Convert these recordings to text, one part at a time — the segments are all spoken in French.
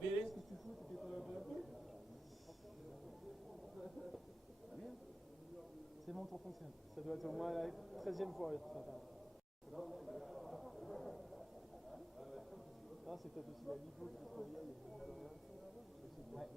BLS, qu'est-ce que tu fous? Tu fais pas la poule? C'est bon, ton fonctionne. Ça doit être au moins la 13e fois. Ah, c'est peut-être aussi la lipo qui se réveille. Ouais.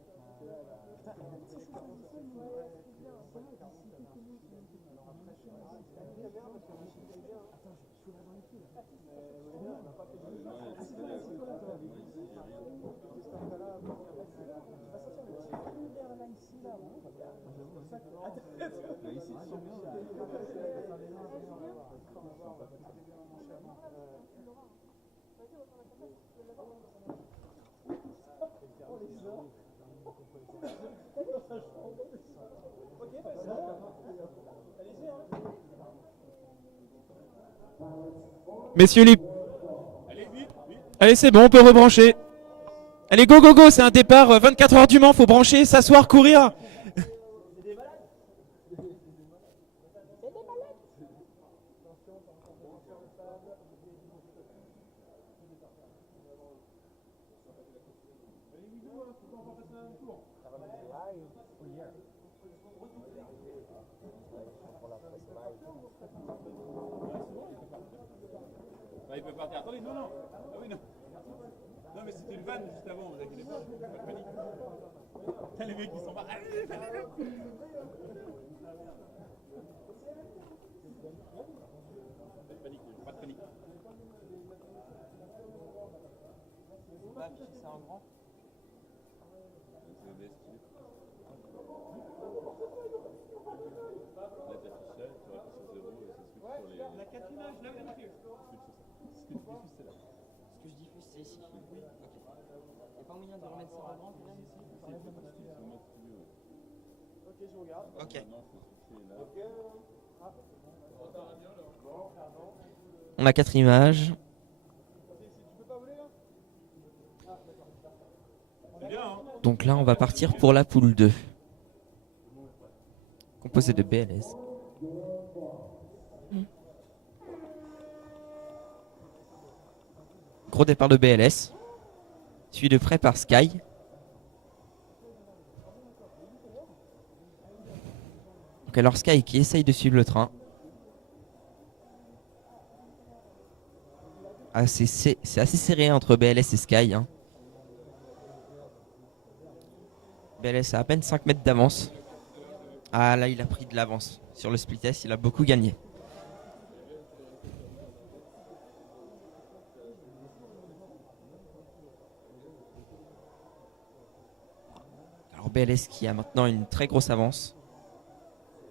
Messieurs les... Allez, c'est bon, on peut rebrancher. Allez, go, go, go, c'est un départ 24 heures du Mans, faut brancher, s'asseoir, courir. Il peut partir. Attendez, non, non. Ah oui, non. Non, mais c'était une vanne juste avant, vous inquiétez pas. Pas de panique. T'as les mecs qui sont pas. Allez, allez. Pas de panique, pas de panique. On va afficher ça en grand. La 4 images, là, vous avez Ce que je diffuse, c'est ici. Oui. Ok. Il n'y a pas moyen de remettre ça en grand, peut-être ici. Ok, je regarde. Ok. On a 4 images. Donc là, on va partir pour la poule 2. Composée de BLS. Gros départ de BLS. Suivi de près par Sky. Donc alors Sky qui essaye de suivre le train. Ah, c'est assez serré entre BLS et Sky. Hein. BLS a à peine 5 mètres d'avance. Ah là, il a pris de l'avance. Sur le split test, il a beaucoup gagné. Alors BLS qui a maintenant une très grosse avance.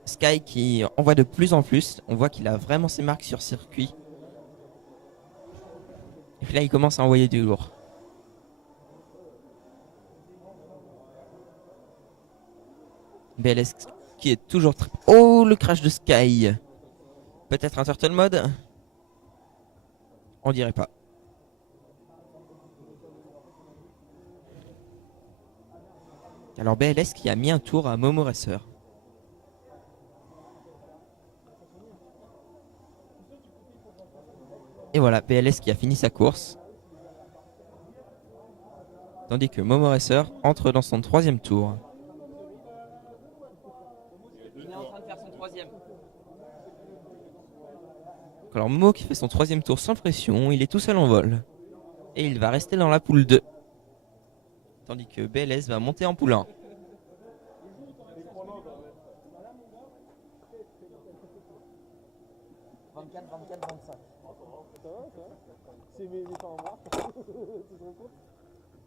Sky qui envoie de plus en plus. On voit qu'il a vraiment ses marques sur circuit. Et puis là, il commence à envoyer du lourd. BLS qui est toujours très... Oh, le crash de Sky. Peut-être un turtle mode? On dirait pas. Alors BLS qui a mis un tour à Momo Racer. Et voilà, BLS qui a fini sa course. Tandis que Momo Racer entre dans son 3e tour. Il est en train de faire son 3e. Alors Momo qui fait son 3e tour sans pression, il est tout seul en vol. Et il va rester dans la poule 2. Tandis que BLS va monter en poule 1. C'est mes temps en marque. Tu te rends compte?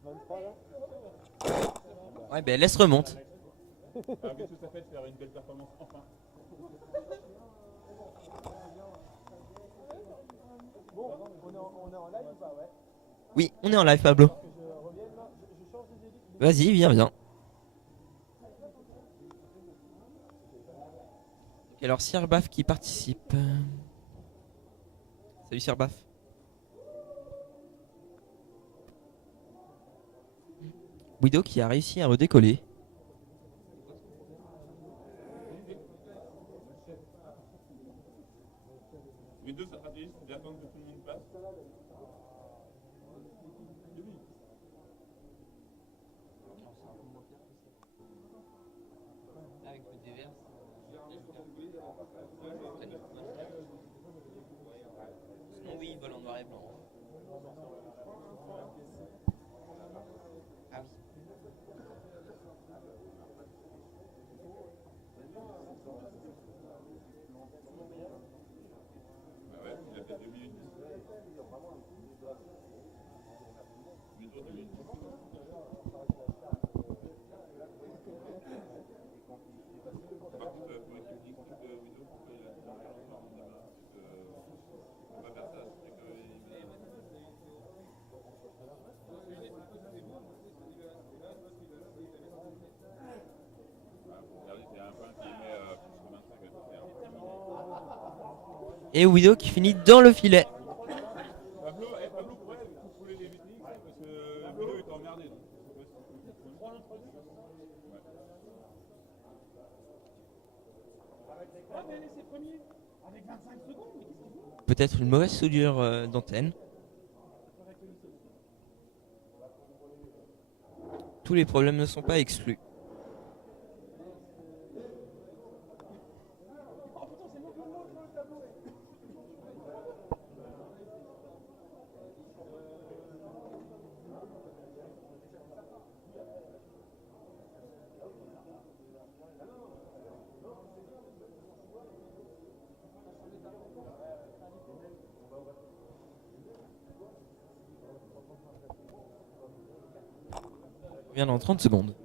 23 là. Ouais, BLS remonte. Alors qu'est-ce que ça fait de faire une belle performance enfin? Bon, on est en live ou pas? Ouais. Oui, on est en live, Pablo. Vas-y, viens, viens. Et alors, Sirbaf qui participe. Salut Sirbaf. Widow qui a réussi à redécoller. Windows, sa stratégie, c'est d'attendre que tout le monde passe. avec le déverse. Sinon, oui, il vole en noir et blanc. Ah oui. Bah ouais, il a fait 2 minutes. 2 minutes. Par contre, pour l'équipe Widow, pourquoi il a fait longtemps en démarrage on va faire ça, c'est que regardez, c'est un point qui met plus que 25 à Et Widow qui finit dans le filet. Pablo, pourrait contrôler les VTX parce que Widow est emmerdé. Donc. Ah, mais c'est premier avec 25 secondes, mais qu'est-ce qu'il faut? Peut-être une mauvaise soudure d'antenne. Tous les problèmes ne sont pas exclus. On revient dans 30 secondes.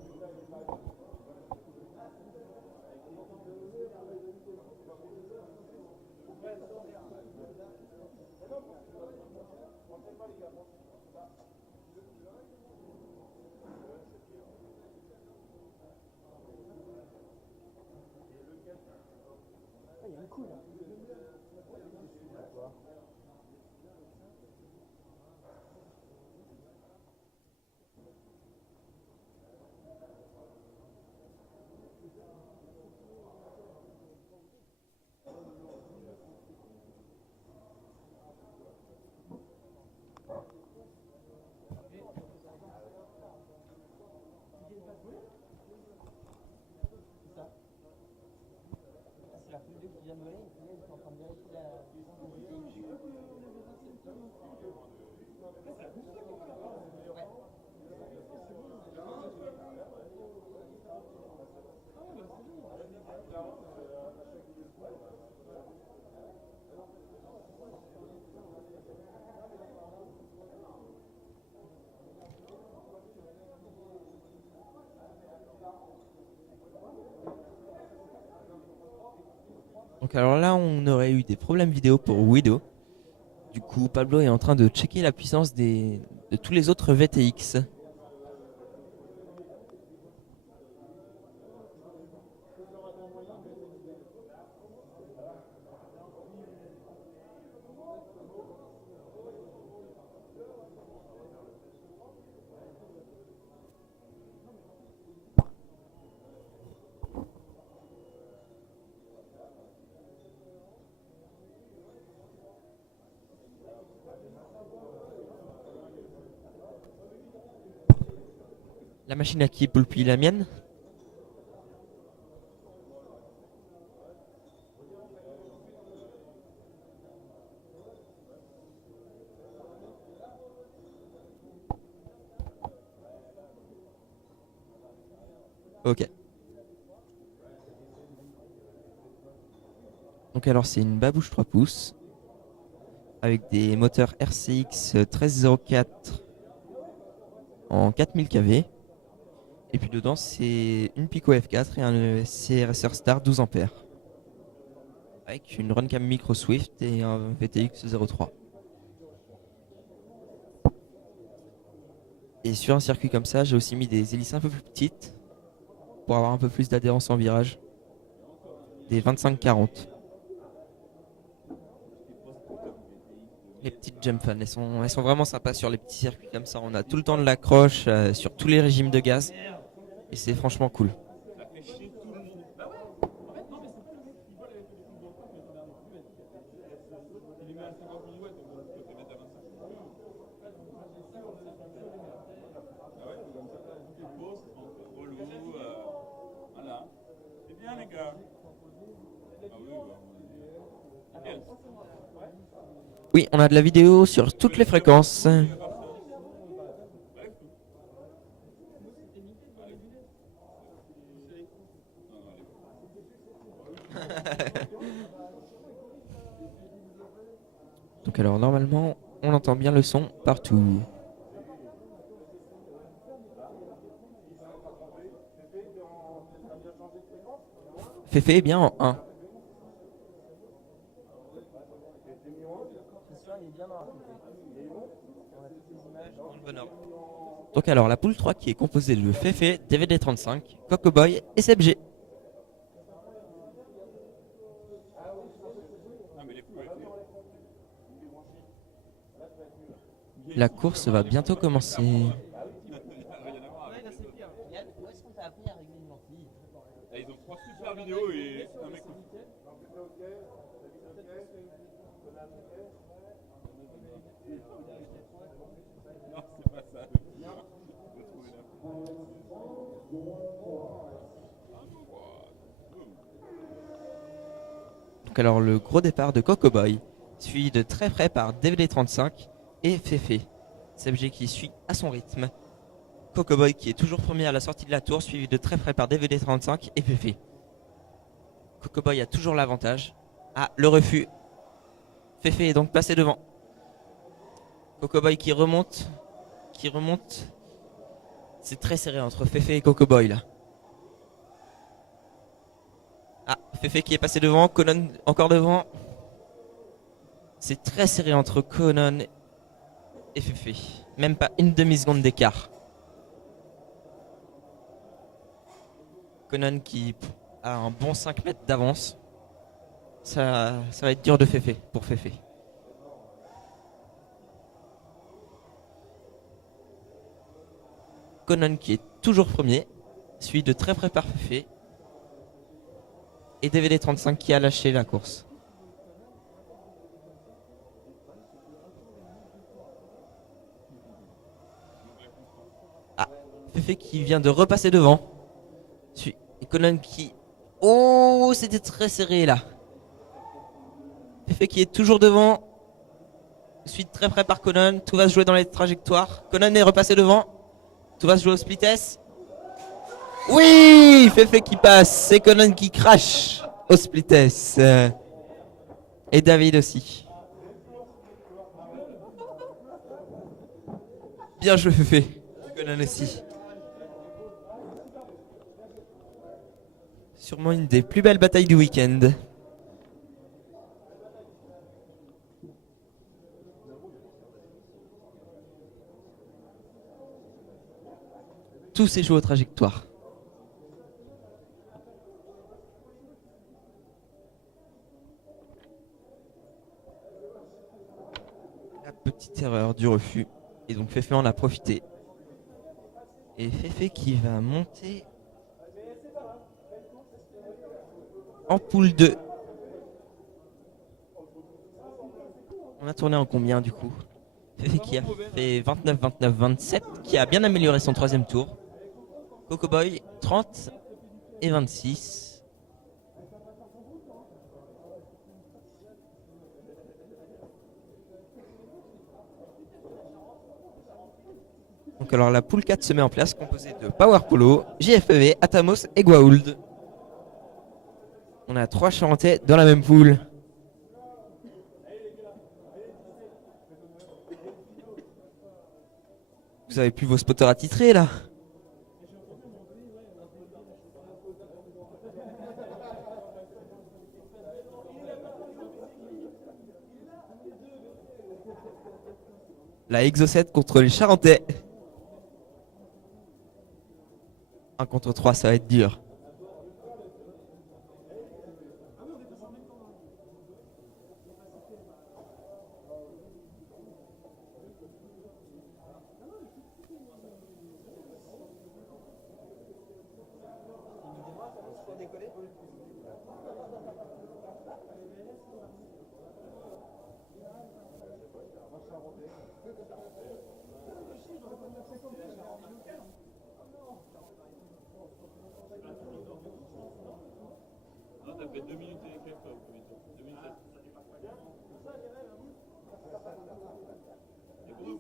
C'est la poule 2 qui vient de voler, et puis là, ils sont en train de vérifier la puissance du VTX. Donc alors là, on aurait eu des problèmes vidéo pour Widow. Du coup, Pablo est en train de checker la puissance de tous les autres VTX. La machine à qui, Poulpi, la mienne? Ok. Donc alors c'est une babouche 3 pouces avec des moteurs RCX 1304 en 4000 kV. Et puis dedans c'est une Pico F4 et un CRSR Star 12 ampères. Avec une Runcam Micro Swift et un VTX 03. Et sur un circuit comme ça, j'ai aussi mis des hélices un peu plus petites pour avoir un peu plus d'adhérence en virage. Des 25-40. Les petites jump fans, elles sont vraiment sympas sur les petits circuits comme ça. On a tout le temps de l'accroche sur tous les régimes de gaz. Et c'est franchement cool. Ça fait chier tout le monde. Bah ouais. En fait, non, mais c'est pas le mec qui vole avec le full bon pas, mais c'est un plus bête. Il les met à 50 000 watts, donc tu peux te mettre à 25. Ah ouais, comme ça, tout est beau, c'est relou. Voilà. Et Bien les gars. Ah oui, bah, nickel. Oui, on a de la vidéo sur toutes les fréquences. Donc alors normalement, on entend bien le son partout. Féfé est bien en 1. Donc alors la poule 3 qui est composée de Féfé, DVD35, Cocoboy et SebG. Ah, mais les fous, ouais. La course va bientôt commencer. Rien à voir avec les autres. Yann, où est-ce qu'on t'a appris à régler une lentille? Ah, ils ont trois super vidéos et un mec. Non, c'est pas ça. Je vais trouver là. Donc alors le gros départ de Cocoboy, suivi de très près par DVD35 et Féfé. SebG qui suit à son rythme. Cocoboy qui est toujours premier à la sortie de la tour, suivi de très près par DVD35 et Féfé. Cocoboy a toujours l'avantage. Ah, le refus. Féfé est donc passé devant. Cocoboy qui remonte. C'est très serré entre Féfé et Cocoboy là. Ah, Féfé qui est passé devant, Conan encore devant. C'est très serré entre Conan et Féfé. Même pas une demi-seconde d'écart. Conan qui a un bon 5 mètres d'avance. Ça va être dur de Féfé, pour Féfé. Conan qui est toujours premier, suivi de très près par Féfé. Et DVD35 qui a lâché la course. Ah, Féfé qui vient de repasser devant. Et Conan qui... Oh, c'était très serré là. Féfé qui est toujours devant. Suite très près par Conan. Tout va se jouer dans les trajectoires. Conan est repassé devant. Tout va se jouer au split S. Oui, Féfé qui passe. C'est Conan qui crache au split S. Et David aussi. Bien joué Féfé. Conan aussi. Sûrement une des plus belles batailles du week-end. Tout s'est joué aux trajectoires. La petite erreur du refus. Et donc Féfé en a profité. Et Féfé qui va monter en poule 2. On a tourné en combien du coup? Féfé qui a fait 29, 29, 27, qui a bien amélioré son troisième tour. Cocoboy 30 et 26. Donc alors la poule 4 se met en place, composée de Power Polo, JFEV, Atamos et Gwaould. On a 3 Charentais dans la même poule. Vous avez plus vos spotters attitrés là? La Exo 7 contre les Charentais. 1 contre 3, ça va être dur. fait 2 minutes et quelques au premier tour. 2 minutes 7. Et comment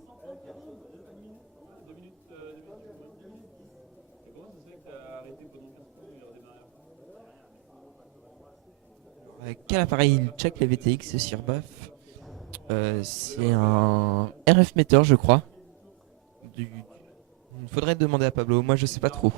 2 minutes, 2 minutes. Et comment ça se fait que t'as arrêté pendant 15 secondes et redémarré après? Quel appareil il check les VTX sur BAF? C'est un RF meter, je crois. Il faudrait demander à Pablo, moi je sais pas trop.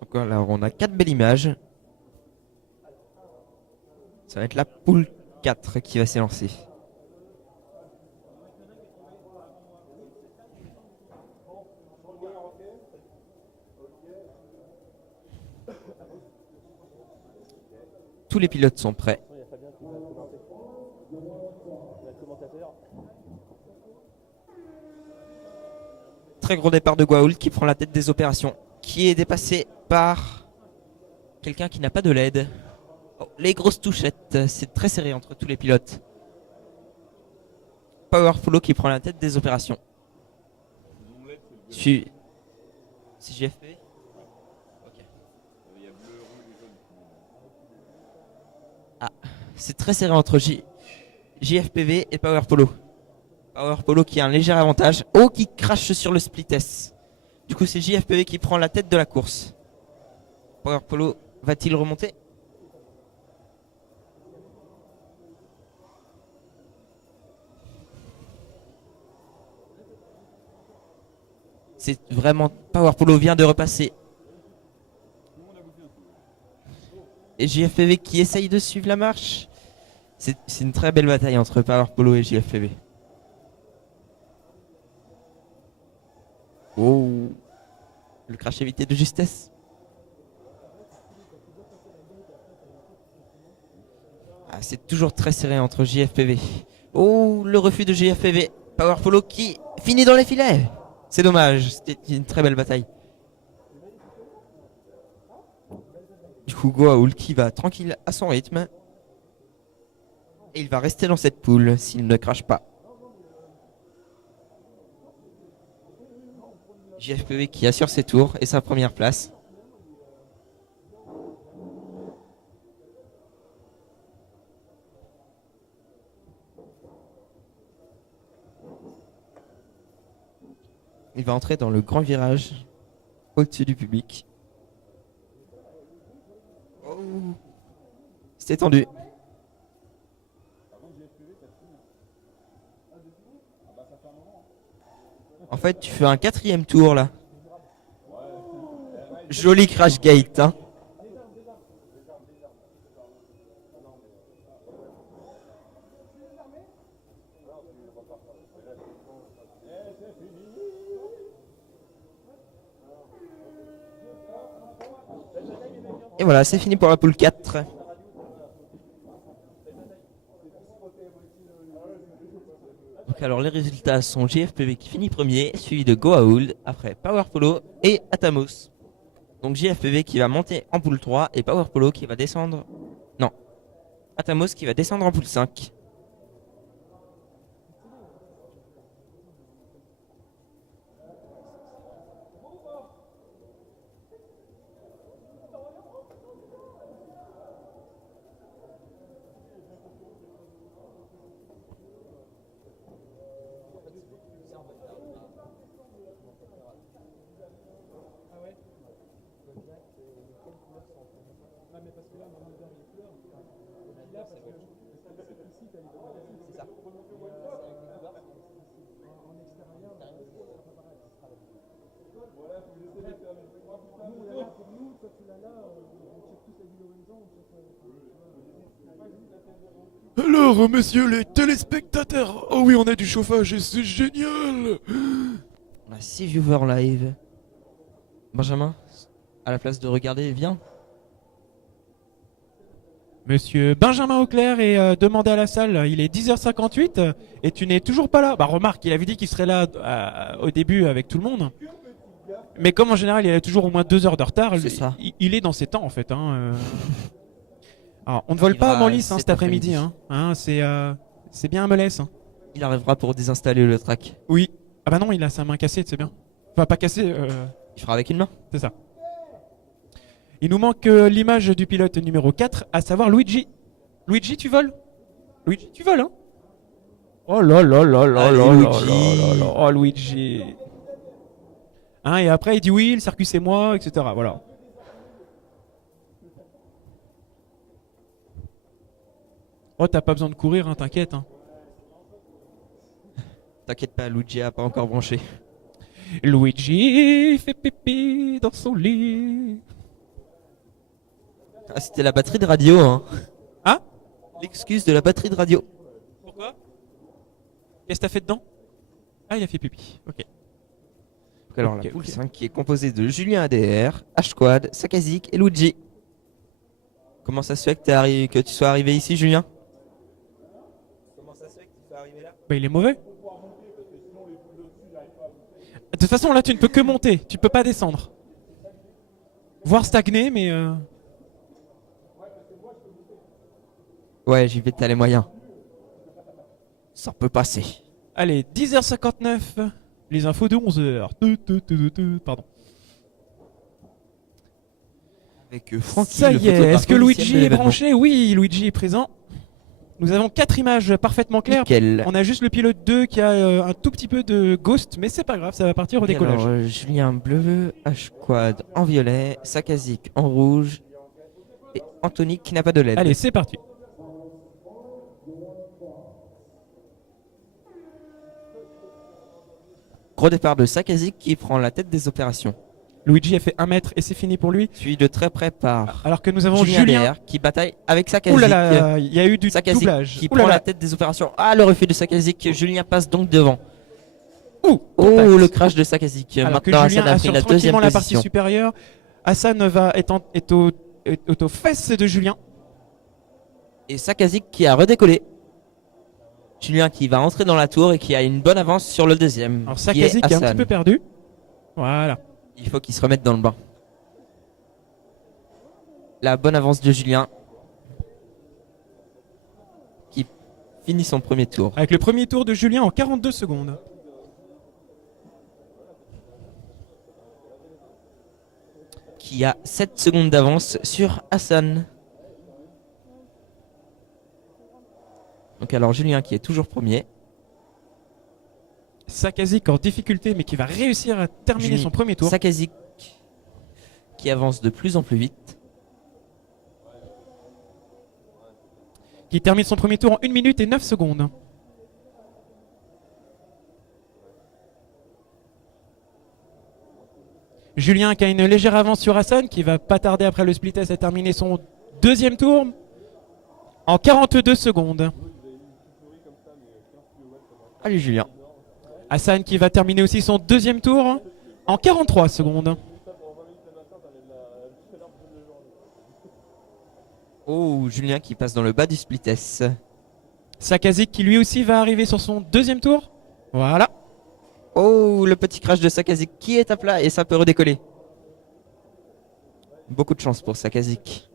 Donc alors on a 4 belles images. Ça va être la poule 4 qui va s'élancer. Tous les pilotes sont prêts. Très gros départ de Guaoul qui prend la tête des opérations, qui est dépassé par quelqu'un qui n'a pas de LED. Oh, les grosses touchettes, c'est très serré entre tous les pilotes. Powerful qui prend la tête des opérations. C'est JFP. Ah, c'est très serré entre JFPV et Power Polo. Power Polo qui a un léger avantage. Oh, qui crache sur le split S. Du coup, c'est JFPV qui prend la tête de la course. Power Polo va-t-il remonter? C'est vraiment... Power Polo vient de repasser. Et JFPV qui essaye de suivre la marche. C'est une très belle bataille entre Power Polo et JFPV. Oh, le crash évité de justesse. Ah, c'est toujours très serré entre JFPV. Oh, le refus de JFPV. Power Polo qui finit dans les filets. C'est dommage, c'était une très belle bataille. Du coup, Goa'uld qui va tranquille à son rythme. Et il va rester dans cette poule s'il ne crache pas. JFPV qui assure ses tours et sa première place. Il va entrer dans le grand virage au-dessus du public. Oh, c'est tendu. En fait, tu fais un 4e tour là. Joli crash gate, hein. Et voilà, c'est fini pour la poule 4. Donc alors les résultats sont JFPV qui finit premier, suivi de Goa'uld, après Power Polo et Atamos. Donc JFPV qui va monter en poule 3 et Power Polo qui va descendre... Non, Atamos qui va descendre en poule 5. Alors, messieurs les téléspectateurs, oh oui, on a du chauffage et c'est génial. On a 6 viewers en live. Benjamin, à la place de regarder, viens. Monsieur Benjamin Auclair est demandé à la salle, il est 10h58 et tu n'es toujours pas là. Bah remarque, il avait dit qu'il serait là au début avec tout le monde. Mais comme en général il a toujours au moins 2 heures de retard, C'est ça. il est dans ses temps en fait. Alors, on ne vole pas à Arrivera Manlis cet cet après-midi. après-midi. C'est bien à Melès. Il arrivera pour désinstaller le track. Oui. Ah bah non, il a sa main cassée, c'est bien. Enfin, pas cassée, Il fera avec une main. c'est ça. Il nous manque l'image du pilote numéro 4, à savoir Luigi. Luigi, tu voles? Luigi, tu voles, hein? Oh là là là là Allez, là là Luigi. là là là. Oh, Luigi. Hein, et après, il dit oui, le circuit c'est moi, etc. Voilà. Oh, t'as pas besoin de courir, hein, t'inquiète. Hein. T'inquiète pas, Luigi a pas encore branché. Luigi fait pipi dans son lit. Ah, c'était la batterie de radio, hein. Ah? L'excuse de la batterie de radio. Pourquoi? Qu'est-ce que t'as fait dedans? Ah, il a fait pipi. Ok. Donc alors Ok, la poule ok. 5 qui est composée de Julien ADR, H-Quad, Sakazik et Luigi. Comment ça se fait que tu sois arrivé ici, Julien? Comment ça se fait que tu sois arrivé là? Bah, il est mauvais. De toute façon, là, tu ne peux que monter. Tu peux pas descendre. Voire stagner, mais. Ouais, j'y vais, t'as les moyens. Ça peut passer. Allez, 10h59. Les infos de 11h. Pardon. Avec Francky, Ça le y est, photographe est-ce que officiel Luigi de est l'événement. branché? Oui, Luigi est présent. Nous avons 4 images parfaitement claires. Nickel. On a juste le pilote 2 qui a un tout petit peu de ghost, mais c'est pas grave, ça va partir au Et décollage. alors, Julien bleu, H-Quad en violet, Sakazik en rouge et Anthony qui n'a pas de LED. Allez, c'est parti. Gros départ de Sakazik qui prend la tête des opérations. Luigi a fait 1 mètre et c'est fini pour lui. Suivi de très près par Alors que nous avons Julien Julien. derrière qui bataille avec Sakazik. Ouh là là, il y a eu du Sakazik doublage. qui Ouh là prend là. la tête des opérations. Ah, le refus de Sakazik. Julien passe donc devant. Ouh, Oh, contact. le crash de Sakazik. Alors que Maintenant, Julien Hassan a pris assure la deuxième tranquillement la partie position. supérieure. Hassan est aux fesses de Julien. Et Sakazik qui a redécollé. Julien qui va entrer dans la tour et qui a une bonne avance sur le deuxième. Alors qui Sakazik est un petit Hassan. peu perdu. Voilà. Il faut qu'il se remette dans le bain. La bonne avance de Julien. Qui finit son premier tour. Avec le premier tour de Julien en 42 secondes. Qui a 7 secondes d'avance sur Hassan. Donc alors Julien qui est toujours premier. Sakazik en difficulté mais qui va réussir à terminer Julien- son premier tour. Sakazik qui avance de plus en plus vite. Qui termine son premier tour en 1 minute et 9 secondes. Julien qui a une légère avance sur Hassan qui va pas tarder après le split test à terminer son deuxième tour en 42 secondes. Allez Julien. Hassan qui va terminer aussi son deuxième tour en 43 secondes. Oh, Julien qui passe dans le bas du split S. Sakazik qui lui aussi va arriver sur son deuxième tour. Voilà. Oh, le petit crash de Sakazik qui est à plat et ça peut redécoller. Beaucoup de chance pour Sakazik.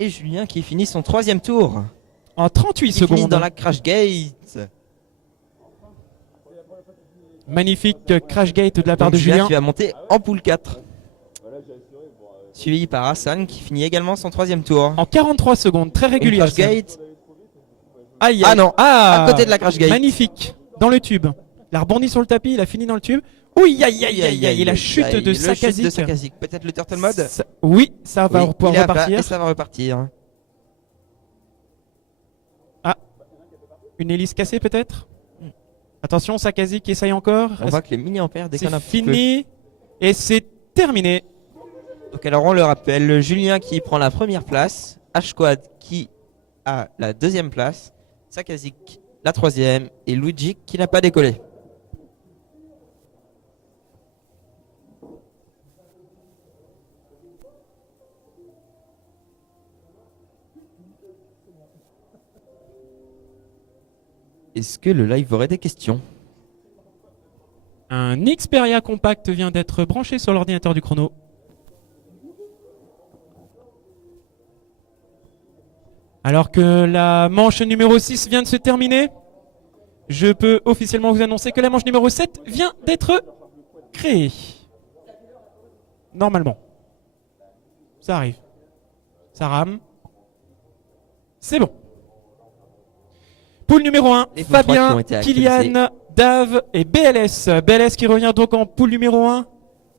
Et Julien qui finit son troisième tour. En 38 Il finit secondes. dans la crash gate. Magnifique crash gate de la part Donc de Julien. qui va monter en poule 4. Suivi par Hassan qui finit également son troisième tour. En 43 secondes, très Une régulier. crash Hassan. gate. Aïe, aïe. Ah non, Ah, à côté de la crash gate. Magnifique. Dans le tube. Il a rebondi sur le tapis, il a fini dans le tube. Oui, aïe, aïe, aïe, aïe. Et la chute de Le chute de Sakazik. Sakazik. Peut-être le turtle mode. Oui, ça va Oui, pouvoir il est à plat repartir. et ça va repartir. Une hélice cassée peut-être. Attention, Sakazik essaye encore. On voit que les mini-ampères déconnent C'est un petit peu. fini. Et c'est terminé. Donc alors on le rappelle, Julien qui prend la première place, H-Quad qui a la deuxième place, Sakazik la troisième et Luigi qui n'a pas décollé. Est-ce que le live aurait des questions? Un Xperia compact vient d'être branché sur l'ordinateur du chrono. Alors que la manche numéro 6 vient de se terminer, je peux officiellement vous annoncer que la manche numéro 7 vient d'être créée. Normalement. Ça arrive. Ça rame. C'est bon. Poule numéro 1, Les poules 3 qui ont Fabien, été actualisées. Kylian, Dave et BLS. BLS qui revient donc en poule numéro 1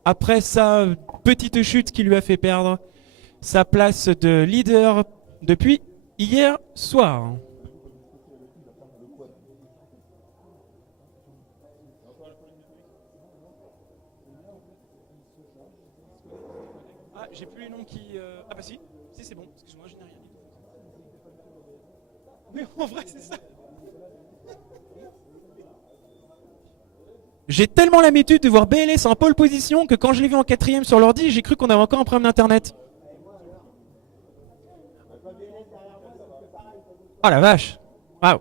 après sa petite chute qui lui a fait perdre sa place de leader depuis hier soir. Ah, j'ai plus les noms qui... Ah bah si, si c'est bon, excuse-moi, je n'ai rien dit. Mais en vrai, c'est ça. J'ai tellement l'habitude de voir BLS en pole position que quand je l'ai vu en 4ème sur l'ordi, j'ai cru qu'on avait encore un problème d'internet. Oh la vache. Waouh.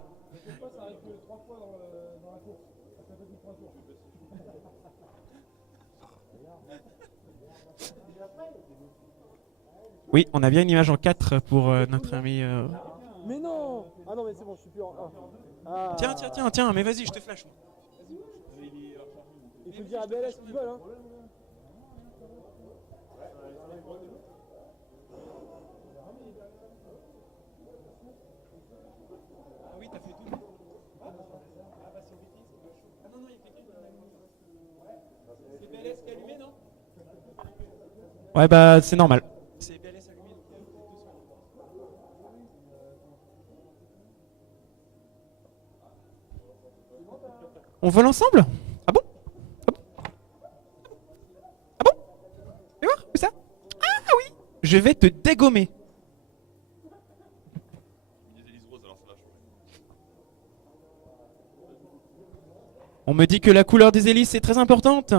Oui, on a bien une image en 4 pour notre ami... Mais non! Ah non, mais c'est bon, je suis plus en 1. Ah. Tiens, mais vas-y, je te flash. Il faut dire à BLS qu'ils veulent, hein. Ah oui, t'as fait tout. Ah bah c'est bêtise. Ah non, il y a quelqu'un qui... C'est BLS qui est allumé, non? Ouais, bah c'est normal. C'est BLS allumé, donc on vole ensemble? Ah bon? Ah bon? Ah bon? Fais voir, où ça? Ah oui! Je vais te dégommer. On me dit que la couleur des hélices est très importante.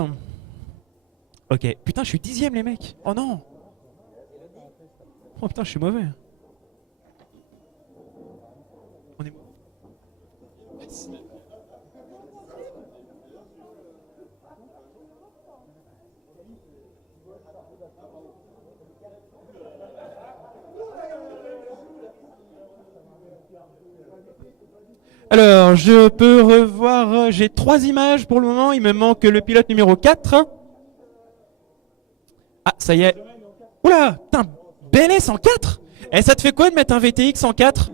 Ok. Putain, je suis 10ème les mecs. Oh non. Oh putain, je suis mauvais. On est mauvais. Alors, je peux revoir, j'ai 3 images pour le moment, il me manque le pilote numéro 4. Ah, ça y est. Oula, putain, BLS en 4. Et ça te fait quoi de mettre un VTX en 4?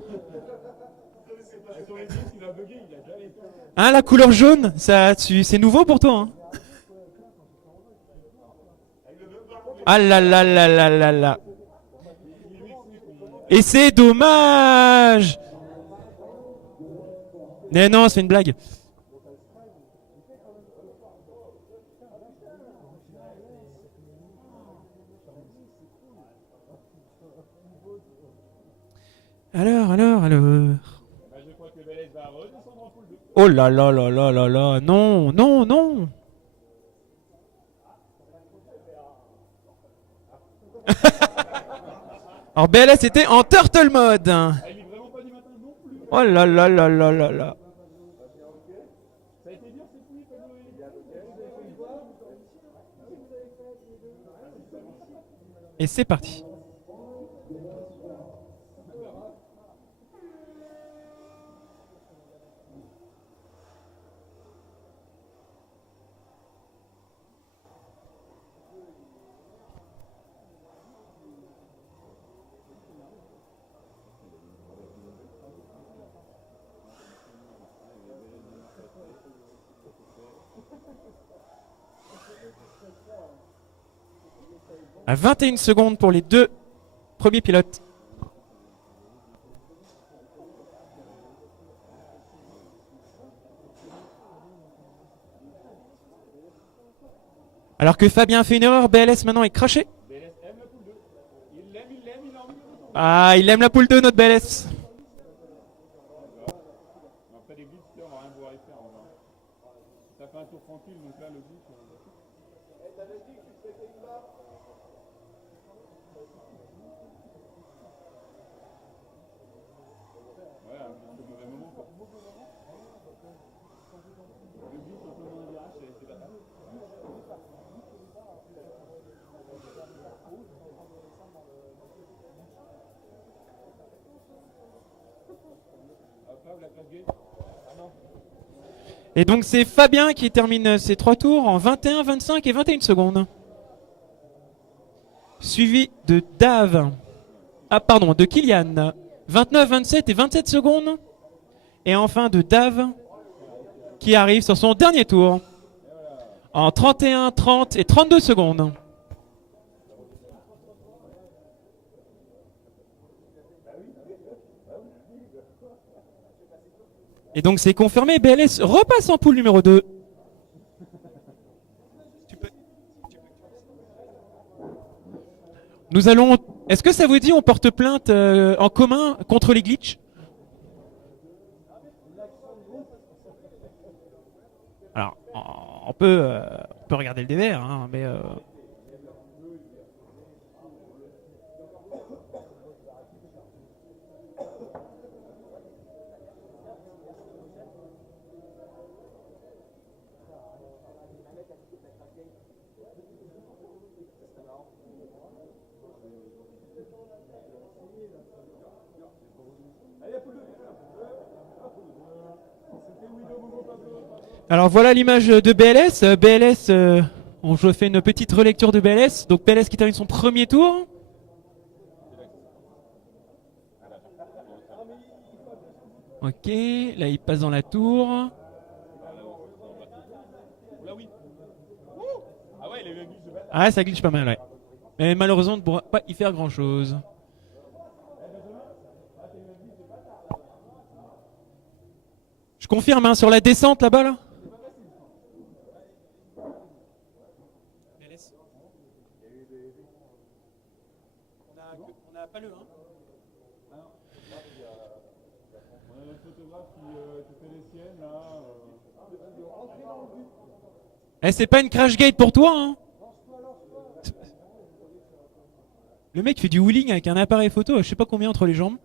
Hein, la couleur jaune, ça, c'est nouveau pour toi, hein? Ah là là là là là là. Et c'est dommage. Mais non, c'est une blague. Alors. Oh là là là là là là, non. Alors BLS était en turtle mode. Oh là là là là là là. Et c'est parti. À 21 secondes pour les 2 premiers pilotes. Alors que Fabien fait une erreur, BLS maintenant est craché. Ah, il aime la poule 2, notre BLS. Après les glitches, on va rien pouvoir y faire. Ça fait un tour tranquille, donc là, le glitch... Ouais, un peu mauvais moment. Le glitch, un peu moins virage, c'est pas grave. Et donc c'est Fabien qui termine ses 3 tours en 21, 25 et 21 secondes. Suivi de Dave. Ah pardon, de Kylian. 29, 27 et 27 secondes. Et enfin de Dave qui arrive sur son dernier tour en 31, 30 et 32 secondes. Et donc c'est confirmé, BLS repasse en poule numéro 2. Nous allons... Est-ce que ça vous dit on porte plainte en commun contre les glitches? Alors, on peut regarder le DVR, hein, mais... Alors voilà l'image de BLS. BLS, je fais une petite relecture de BLS. Donc BLS qui termine son premier tour. Ok, là il passe dans la tour. Là, oui. Ah ouais, il a eu un glitch de bâtard. Ah ça glitch pas mal, ouais. Mais malheureusement on ne pourra pas y faire grand chose. Je confirme, hein, sur la descente là-bas là. On a pas le 1. On a notre photographe qui fait les siennes, là. Eh, c'est pas une crash gate pour toi, hein. Le mec fait du wheeling avec un appareil photo, je sais pas combien entre les jambes.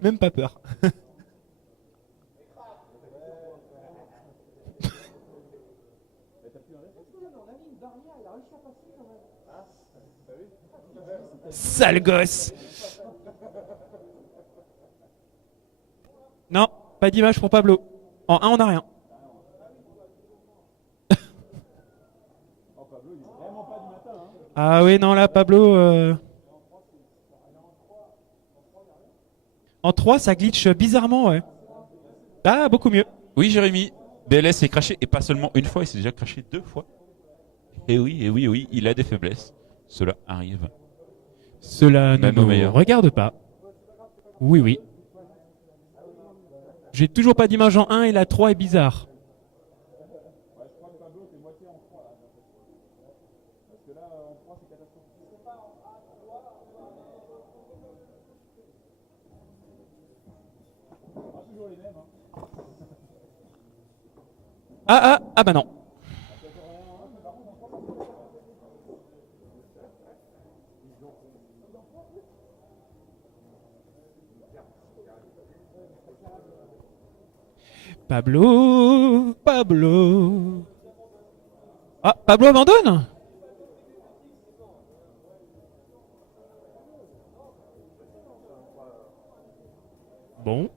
Même pas peur. Sale gosse. Non, pas d'image pour Pablo. En 1, on n'a rien. Ah oui, non, là, Pablo... En 3, ça glitch bizarrement, ouais. Ah, beaucoup mieux. Oui, Jérémy, BLS est craché, et pas seulement une fois, il s'est déjà craché 2 fois. Et oui, il a des faiblesses. Cela arrive. Cela ne Même au nous meilleur. regarde pas. Oui, oui. J'ai toujours pas d'image en 1 et la 3 est bizarre. Ah bah non. Pablo. Ah, Pablo abandonne? Bon.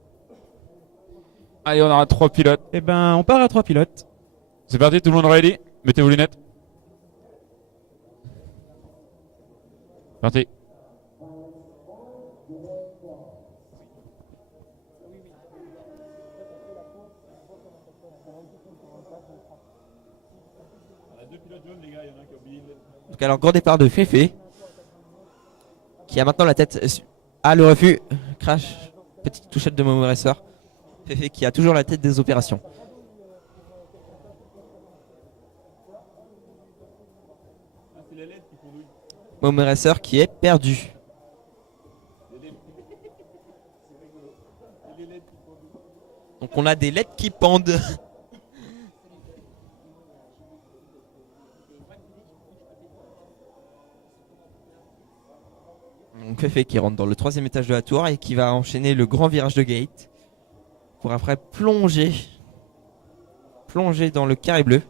Allez, on aura 3 pilotes. Eh ben, on part à 3 pilotes. C'est parti, tout le monde ready? Mettez vos lunettes. Parti. Donc alors gros départ de Féfé qui a maintenant la tête à le refus. Crash, petite touchette de Momo Racer. Féfé qui a toujours la tête des opérations. Momo Racer qui est perdu. Donc on a des LED qui pendent. Donc Féfé qui rentre dans le 3e étage de la tour et qui va enchaîner le grand virage de gate pour après plonger dans le carré bleu.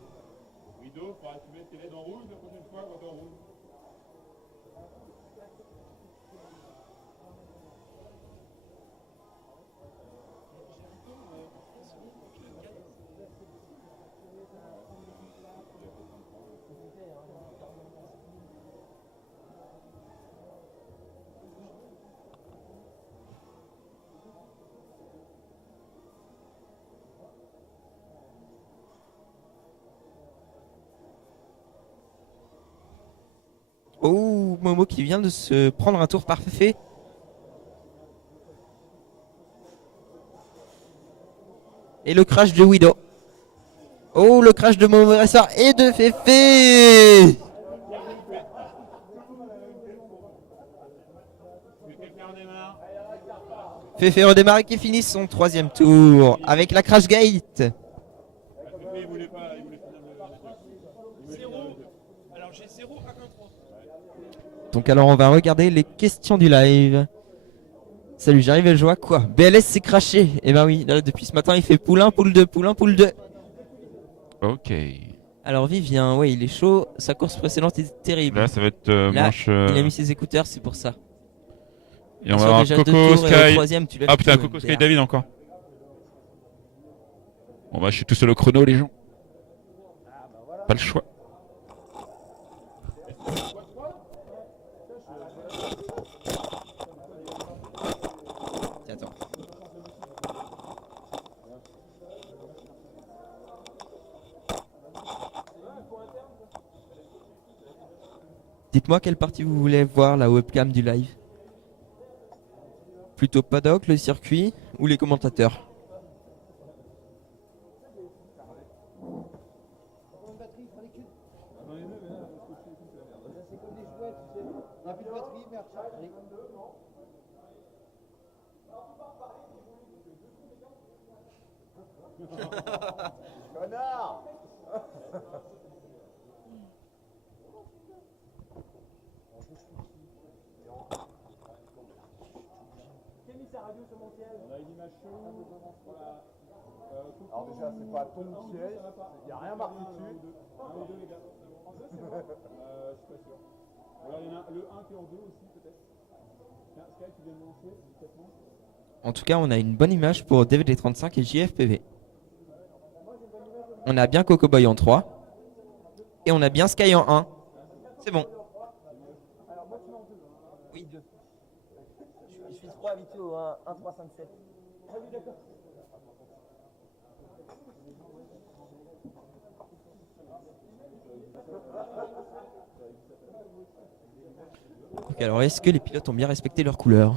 Oh, Momo qui vient de se prendre un tour parfait. Et le crash de Widow. Oh, le crash de Momo Racer et de Féfé. Quelqu'un redémarre. Féfé redémarre et qui finit son 3e tour avec la crash gate. Féfé, il voulait pas, il voulait finir le 0. Alors j'ai 0 à 1 3. Donc alors on va regarder les questions du live. Salut, j'arrive et je vois quoi? BLS s'est craché. Eh ben oui, là, depuis ce matin il fait poule 1, poule 2, poule 1, poule 2. Ok. Alors Vivien, ouais, il est chaud. Sa course précédente était terrible. Là, ça va être Là, manche. il a mis ses écouteurs, c'est pour ça. Et on va Sur avoir déjà 2 Coco tours et au Sky. 3e, tu lèves Ah putain, tout, Coco Sky MDR. David encore. Bon bah, je suis tout seul au chrono, les gens. Pas le choix. Attends. Dites-moi quelle partie vous voulez voir la webcam du live. Plutôt paddock, le circuit ou les commentateurs? Connard. Alors déjà, c'est pas ton siège, il n'y a rien marqué dessus. Je suis pas sûr. Ou alors il y en a le 1 qui est en 2 aussi peut-être. Tiens, Sky, tu viens de lancer discrètement. En tout cas, on a une bonne image pour DVD35 et JFPV. On a bien Cocoboy en 3. Et on a bien Sky en 1. C'est bon. Oui, 2. Je suis trop habitué au 1, 3, 5, 7. Ah oui, d'accord. Donc alors, est-ce que les pilotes ont bien respecté leurs couleurs?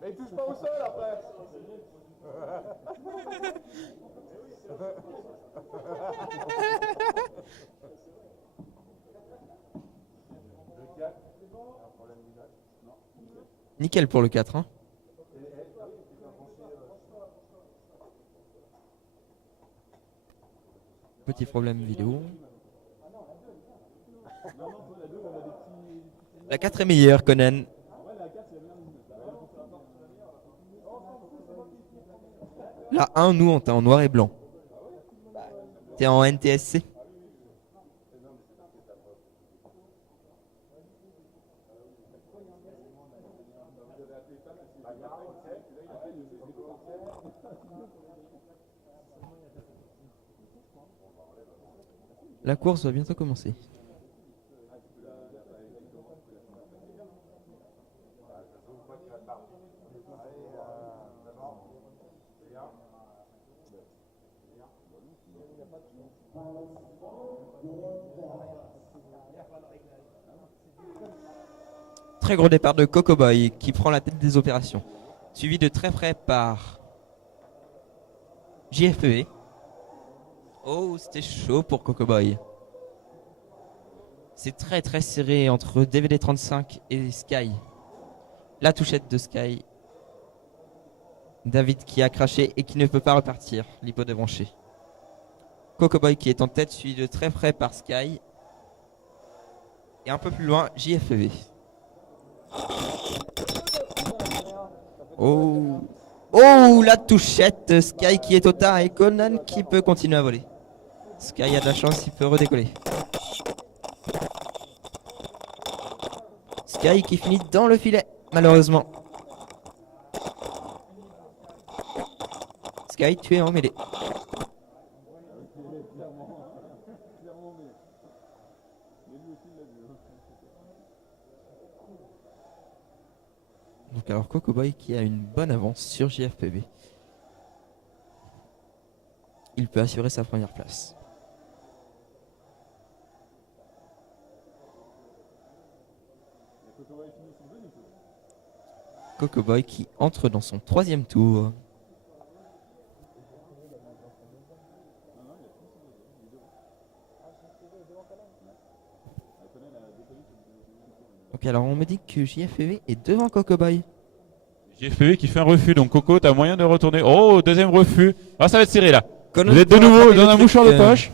Mais il touche pas au sol après. Nickel pour le 4. Hein. Petit problème vidéo. La 4 est meilleure, Conan. La 1, nous, on est en noir et blanc. T'es en NTSC. La course va bientôt commencer. Très gros départ de Cocoboy qui prend la tête des opérations. Suivi de très près par JFPV. Oh, c'était chaud pour Cocoboy. C'est très très serré entre DVD35 et Sky. La touchette de Sky. David qui a craché et qui ne peut pas repartir. L'hypo de brancher. Cocoboy qui est en tête, suivi de très près par Sky. Et un peu plus loin, JFPV. Oh. Oh, la touchette. Sky qui est au tas et Conan qui peut continuer à voler. Sky a de la chance, il peut redécoller. Sky qui finit dans le filet, malheureusement. Sky, tu es en mêlée. Coco Boy qui a une bonne avance sur JFPB. Il peut assurer sa première place. Coco Boy qui entre dans son 3e tour. Donc alors on me dit que JFPB est devant Coco Boy. JFPB qui fait un refus, donc Coco, t'as moyen de retourner. Oh, deuxième refus. Ah, ça va être serré là. Conan Vous êtes de peut nouveau rattraper dans le un truc, mouchoir de poche.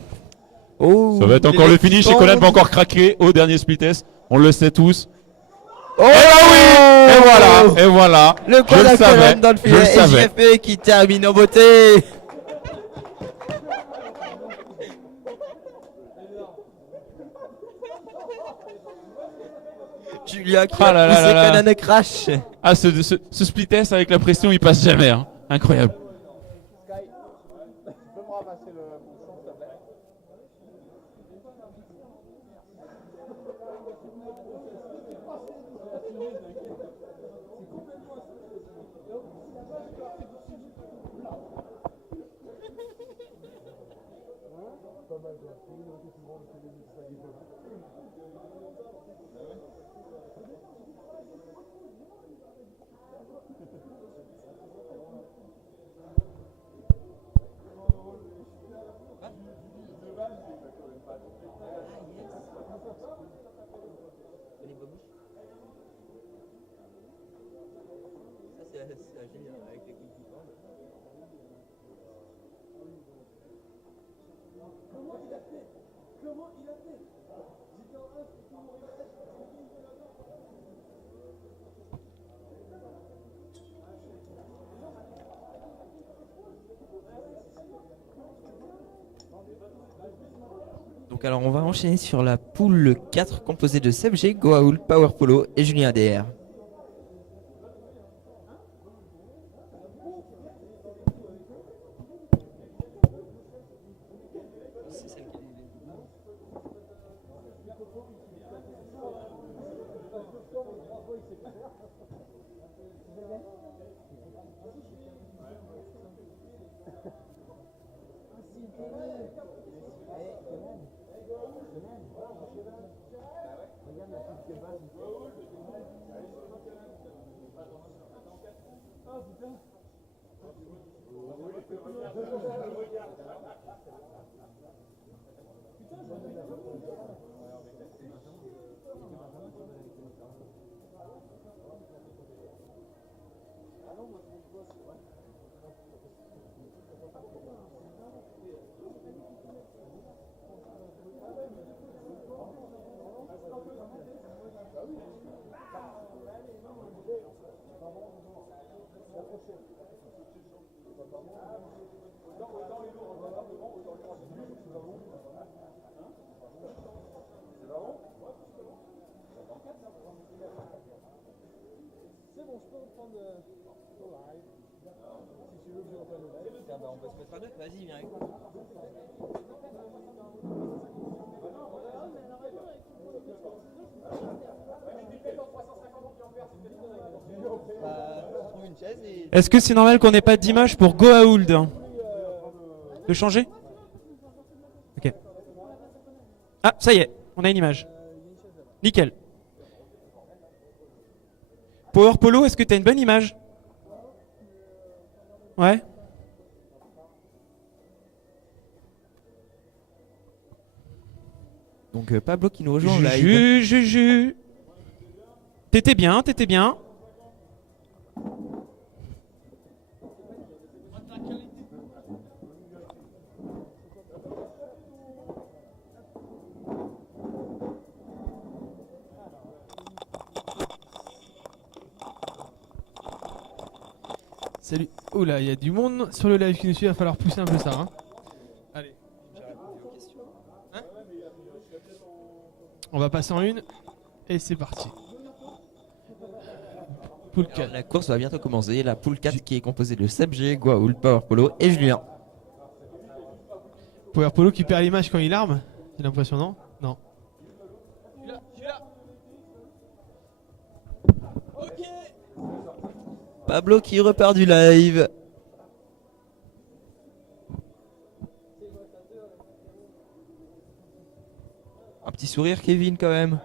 Oh, Ça va être encore le finish et Conan va encore craquer au dernier split test. On le sait tous. Oh Et bah oui. Et voilà. Le Je point le savais. dans le Je le filet et savais. JFPB qui termine en beauté. Julien qui Ah là a là poussé là là. Conan et Crash. Ah, ce split test avec la pression, il passe jamais. Hein. Incroyable. Tu peux me ramasser le bouchon, s'il te plaît? Les babouches. Ça, c'est génial avec les couilles qui pendent. Donc alors on va enchaîner sur la poule 4 composée de Seb G, Goa'uld, Power Polo et Julien ADR. C'est celle qui est. Tiens, bah, on peut se mettre à deux. Vas-y, viens avec moi. Trouve une chaise et. Est-ce que c'est normal qu'on n'ait pas d'image pour Goa'uld de changer? Ok. Ah, ça y est, on a une image. Nickel. Power Polo, est-ce que tu as une bonne image? Ouais. Donc Pablo qui nous rejoint en live. Juju. T'étais bien, t'étais bien. Salut. Oula, il y a du monde sur le live qui nous suit, il va falloir pousser un peu ça. Hein. Allez. Hein? On va passer en une et c'est parti. Poule Alors, 4. la course va bientôt commencer. La poule 4 qui est composée de Seb G, Goa'uld, Power Polo et Julien. Power Polo qui perd l'image quand il arme. J'ai l'impression, non? Non. Pablo qui repart du live. Un petit sourire, Kevin, quand même.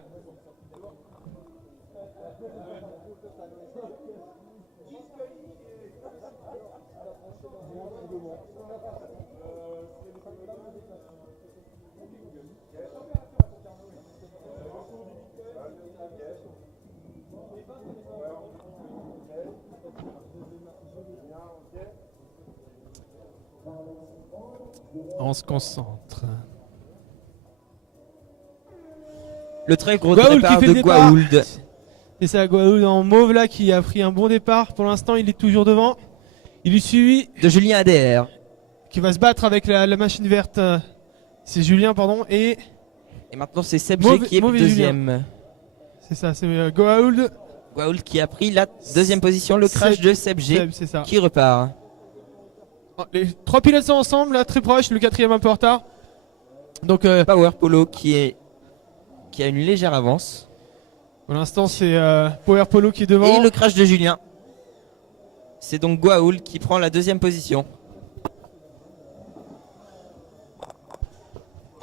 On se concentre. Le très gros Gwaoul départ qui fait de le départ. Gwaould. Et c'est Gwaould en mauve là qui a pris un bon départ. Pour l'instant, il est toujours devant. Il est suivi, De Julien Adair. qui va se battre avec la machine verte. C'est Julien, pardon. Et Et maintenant, c'est Seb G Mauvais- qui est mauvais deuxième. c'est ça, c'est Gwaould. Gwaould qui a pris la deuxième position. Le crash Seb- de Seb G Seb, c'est ça. qui repart. Les trois pilotes sont ensemble, là, très proches. Le quatrième un peu en retard. Donc, Power Polo qui a une légère avance. pour l'instant, c'est Power Polo qui est devant. Et le crash de Julien. C'est donc Gwaould qui prend la deuxième position.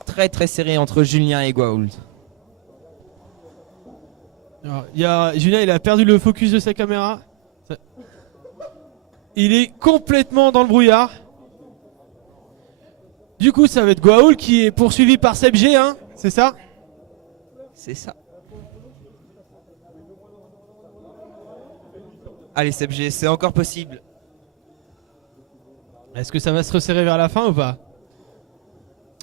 Très très serré entre Julien et Gwaould. Alors, Julien, il a perdu le focus de sa caméra. Il est complètement dans le brouillard. Du coup, ça va être Gwaould qui est poursuivi par Seb G, hein, c'est ça? C'est ça. Allez Seb G, c'est encore possible. Est-ce que ça va se resserrer vers la fin ou pas?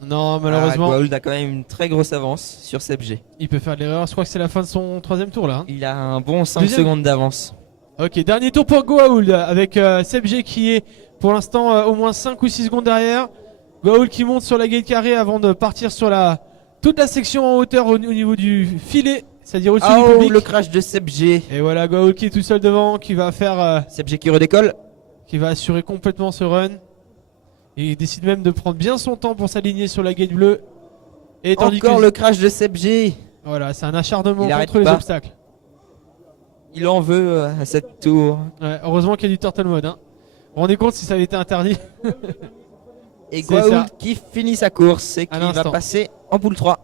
Non, malheureusement, Gwaould a quand même une très grosse avance sur Seb G. il peut faire de l'erreur. Je crois que c'est la fin de son troisième tour là, hein. Il a un bon 5 Deuxième. secondes d'avance. Ok, dernier tour pour Gwaould avec Seb G qui est pour l'instant au moins 5 ou 6 secondes derrière. Gwaould qui monte sur la gate carrée avant de partir sur toute la section en hauteur au niveau du filet, c'est-à-dire au-dessus du Oh, public. le crash de Seb G. Et voilà Gwaould qui est tout seul devant, qui va faire, Seb G qui redécolle. qui va assurer complètement ce run. Et il décide même de prendre bien son temps pour s'aligner sur la gate bleue. Et tandis Encore que le crash de Seb G. voilà, c'est un acharnement Il arrête contre les pas. obstacles. Il en veut à cette tour. Ouais, heureusement qu'il y a du turtle mode, hein. Vous vous rendez compte si ça avait été interdit? Et C'est Gwaould ça. qui finit sa course et À qui va l'instant. passer en poule 3.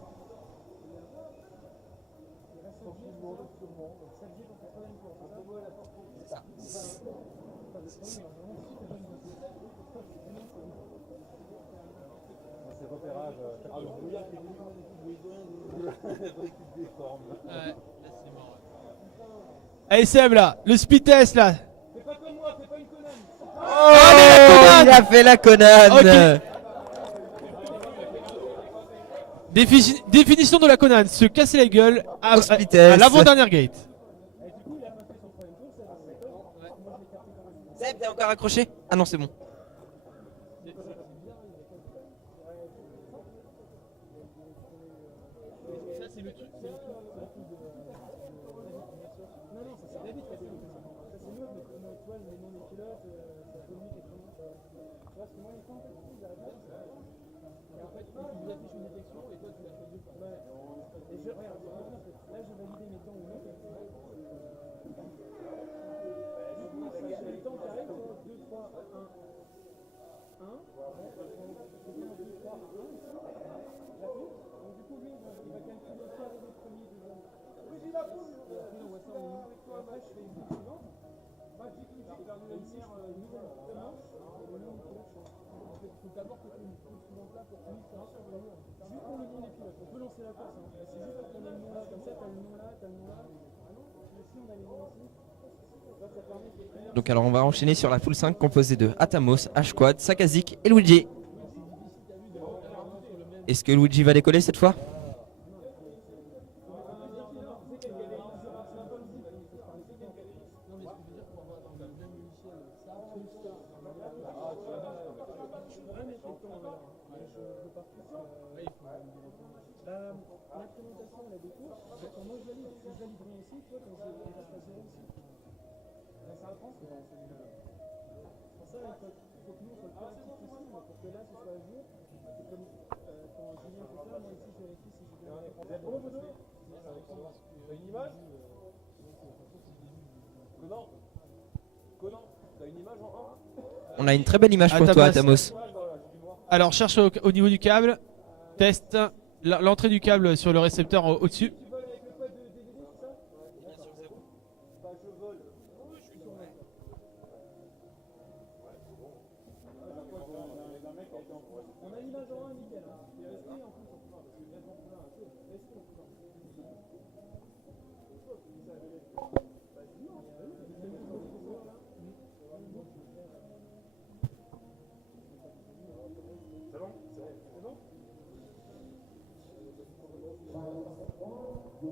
Allez Seb là, le speed test là. Oh, il a fait la connane. Ok. Définition de la Conan, se casser la gueule Au speed test. à l'avant-dernière gate. Seb, t'es encore accroché? Ah non, c'est bon. Donc alors on va enchaîner sur la full 5 composée de Atamos, H-Quad, Sakazik et Luigi. Est-ce que Luigi va décoller cette fois? Une image Conan On a une très belle image À pour ta toi, place. Atamos. Alors cherche au niveau du câble. Test l'entrée du câble sur le récepteur au-dessus.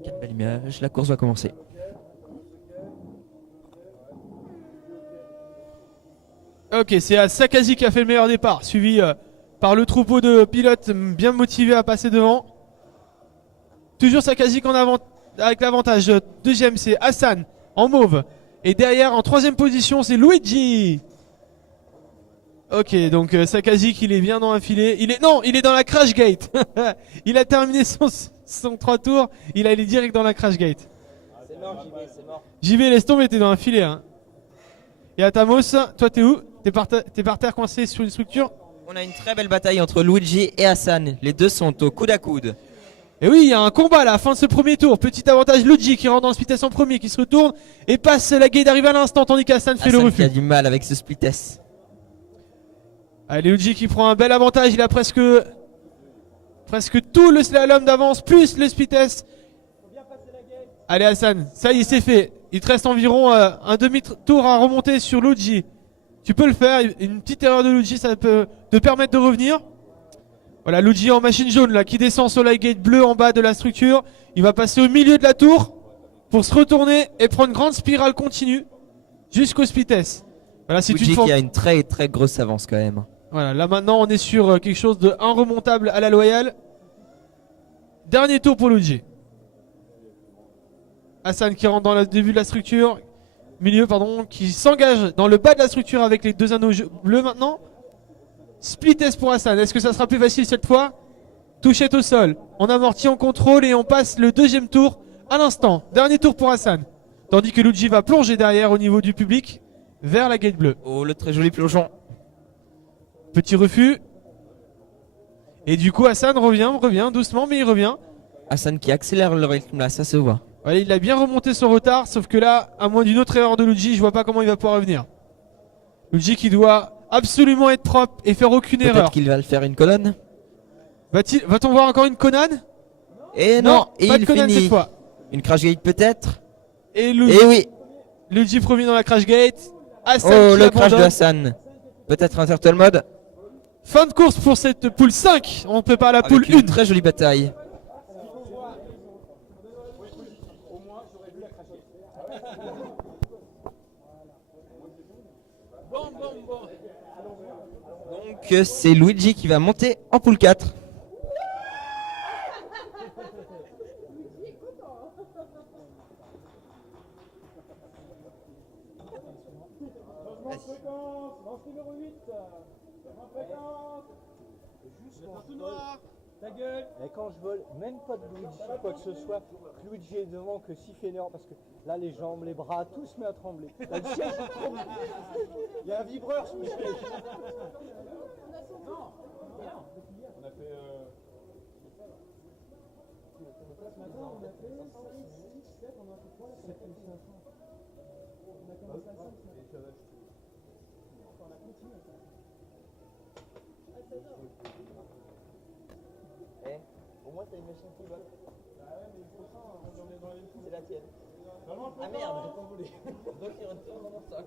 Quelle belle image. La course va commencer. Ok, c'est Sakazi qui a fait le meilleur départ, suivi par le troupeau de pilotes bien motivés à passer devant. Toujours Sakazi en avant avec l'avantage. Deuxième, c'est Hassan en mauve. Et derrière, en troisième position, c'est Luigi. Ok, donc Sakazi qu'il est bien dans un filet. Il est dans la crash gate. Il a terminé son 3 tours. Il allait direct dans la crash gate. C'est mort, JB, c'est mort. JB, laisse tomber, t'es dans un filet. Hein. Et Atamos, toi t'es où? T'es par terre coincé sur une structure? On a une très belle bataille entre Luigi et Hassan. Les deux sont au coude à coude. Et oui, il y a un combat à la fin de ce premier tour. Petit avantage Luigi qui rentre dans le split test en premier, qui se retourne et passe la gate d'arrivée à l'instant, tandis qu'Hassan fait le Hassan qui a refus. du mal avec ce split test. Allez, Luigi qui prend un bel avantage. Il a presque tout le slalom d'avance, plus le split test. Allez Hassan, ça y est, c'est fait. Il te reste environ un demi-tour à remonter sur Luigi. Tu peux le faire, une petite erreur de Luigi, ça peut te permettre de revenir. Voilà, Luigi en machine jaune là, qui descend sur la gate bleue en bas de la structure. Il va passer au milieu de la tour pour se retourner et prendre une grande spirale continue jusqu'au split test. Voilà, c'est Luigi une qui a une très très grosse avance quand même. Voilà, là maintenant on est sur quelque chose de inremontable à la loyale. Dernier tour pour Luigi. Hassan qui rentre dans le début de la structure. Milieu, pardon, qui s'engage dans le bas de la structure avec les deux anneaux bleus maintenant. Split test pour Hassan. Est-ce que ça sera plus facile cette fois? Touchette au sol. On amortit, on contrôle et on passe le deuxième tour à l'instant. Dernier tour pour Hassan. Tandis que Luigi va plonger derrière au niveau du public vers la gate bleue. Oh, le très joli plongeon. Petit refus. Et du coup Hassan revient doucement mais il revient. Hassan qui accélère le rythme là, ça se voit. Voilà, il a bien remonté son retard, sauf que là, à moins d'une autre erreur de Luigi, je vois pas comment il va pouvoir revenir. Luigi qui doit absolument être propre et faire aucune Peut-être erreur. qu'il va le faire une colonne. Va-t-on voir encore une Conan? Et non, et pas de il Conan finit. cette fois. Une crash gate peut-être. Et Et oui. Luigi premier dans la crash gate. Hassan Oh, qui le crash de abandonne. Hassan. Peut-être un turtle mode. Fin de course pour cette poule 5. On prépare la poule Avec une 1. très jolie bataille. Donc c'est Luigi qui va monter en poule 4. Ta gueule. Et quand je vole, même pas de Luigi, quoi que ce soit, Luigi est devant que si fait une erreur, parce que là les jambes, les bras, tout se met à trembler. Là, le siège, il tremble. Il y a un vibreur sur le siège. On a fait. Ce matin, on a fait 6, 7, on a fait 3, là, ça fait 500. On a commencé à 5 ce matin. On a continué à 5. Au moins, t'as une machine qui vole. Ah ouais, mais pour ça, on est dans les C'est la tienne. Ah merde. Donc il retourne dans mon sac.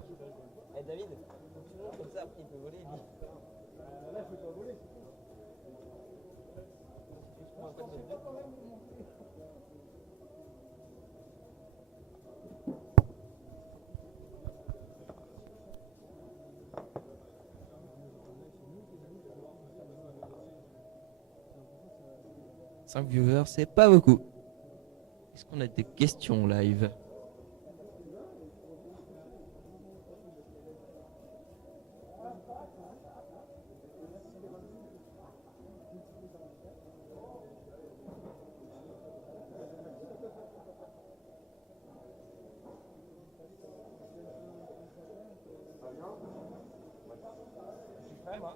Eh David, faut que tu montes comme ça, après il peut voler. Lui. là, je peux pas voler. Cinq viewers, c'est pas beaucoup. Est-ce qu'on a des questions live? quand même, hein.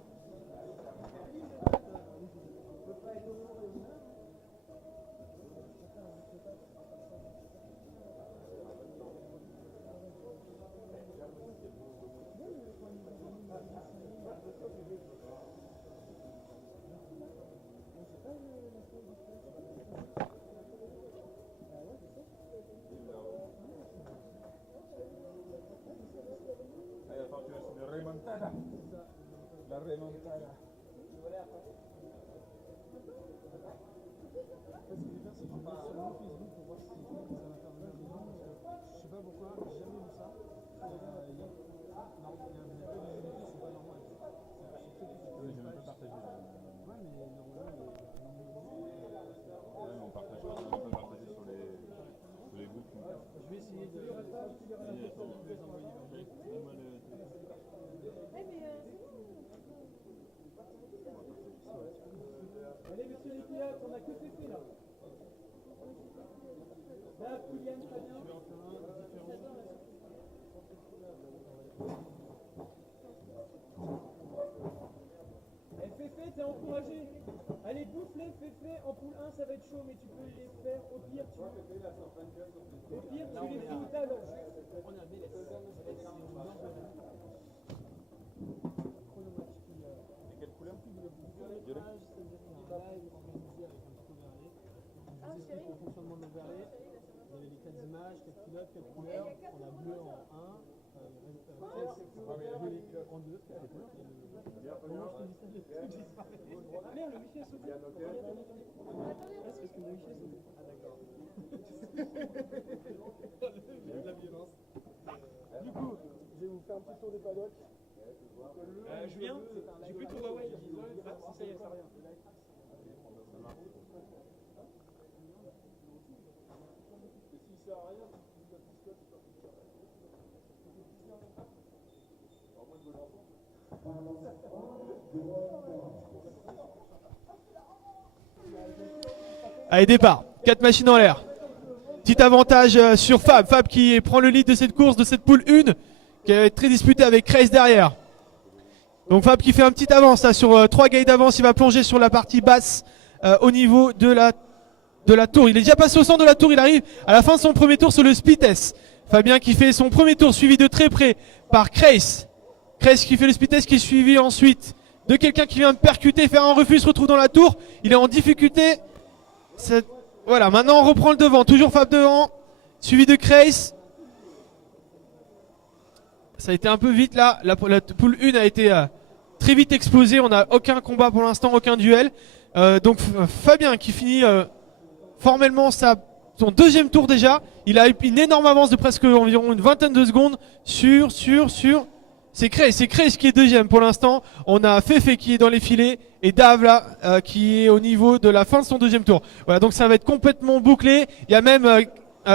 Remontada. La remontada. Allez, monsieur les pilotes, on a que fait là. Là, Kylian, Fabien. Eh, Féfé, t'es encouragé. Allez, bouffe-les, Féfé. En poule 1, ça va être chaud, mais tu peux les faire au pire. Au pire, tu les fais au talon. Le fonctionnement de l'overlay, vous avez les 4 images, 4 pilotes, 4 couleurs. On a bleu en 1, violet en 2, c'est les couleurs. Merde, le wifi a sauté. Ah, c'est parce que mon wifi a sauté. Ah, d'accord. La violence. Du coup, je vais vous faire un petit tour des paddocks. Julien, j'ai plus ton Huawei. Ah, ça y est, ça revient. Allez, départ. 4 machines en l'air. Petit avantage sur Fab. Fab qui prend le lead de cette course, de cette poule 1, qui est très disputée avec Craze derrière. Donc Fab qui fait un petit avance là, sur 3 gates d'avance. Il va plonger sur la partie basse au niveau de la tour. Il est déjà passé au centre de la tour. Il arrive à la fin de son premier tour sur le split S. Fabien qui fait son premier tour, suivi de très près par Craze. Craze qui fait le split S, qui est suivi ensuite de quelqu'un qui vient de percuter, faire un refus, se retrouve dans la tour. Il est en difficulté. Voilà, maintenant on reprend le devant. Toujours Fab devant, suivi de Craze. Ça a été un peu vite là. La poule 1 a été très vite explosée. On n'a aucun combat pour l'instant, aucun duel. Donc Fabien qui finit formellement son deuxième tour déjà. Il a eu une énorme avance de presque environ une vingtaine de secondes sur. C'est Craze qui est deuxième pour l'instant. On a Féfé qui est dans les filets et Dave là qui est au niveau de la fin de son deuxième tour. Voilà, donc ça va être complètement bouclé. Il y a même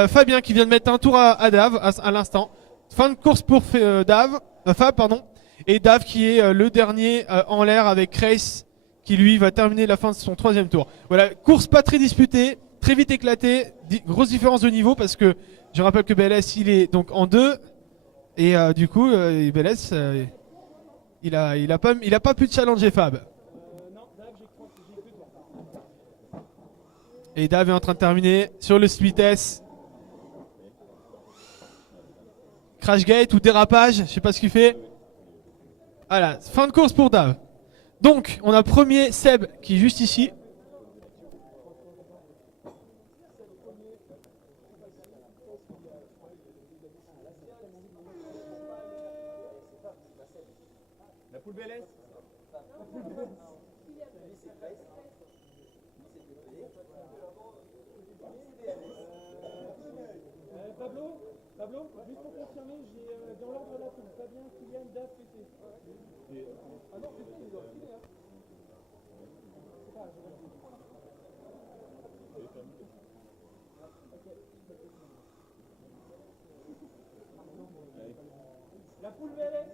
Fabien qui vient de mettre un tour à Dave à l'instant. Fin de course pour Fab pardon. Et Dave qui est le dernier en l'air avec Craze qui lui va terminer la fin de son troisième tour. Voilà, course pas très disputée, très vite éclatée, grosse différence de niveau parce que je rappelle que BLS il est donc en 2 et du coup BLS il a pas pu challenger Fab. Non, Dave, j'ai que toi. Et Dave est en train de terminer sur le split S. Crash gate ou dérapage, je sais pas ce qu'il fait. Voilà, fin de course pour Dave. Donc, on a premier Seb qui est juste ici. La poule BLS. Pablo, juste pour confirmer, j'ai dans l'ordre de la poule Fabien, Kylian, Dave, Féfé. Ah non, Féfé, il doit filer, hein. C'est pas, j'ai raison. La poule BLS.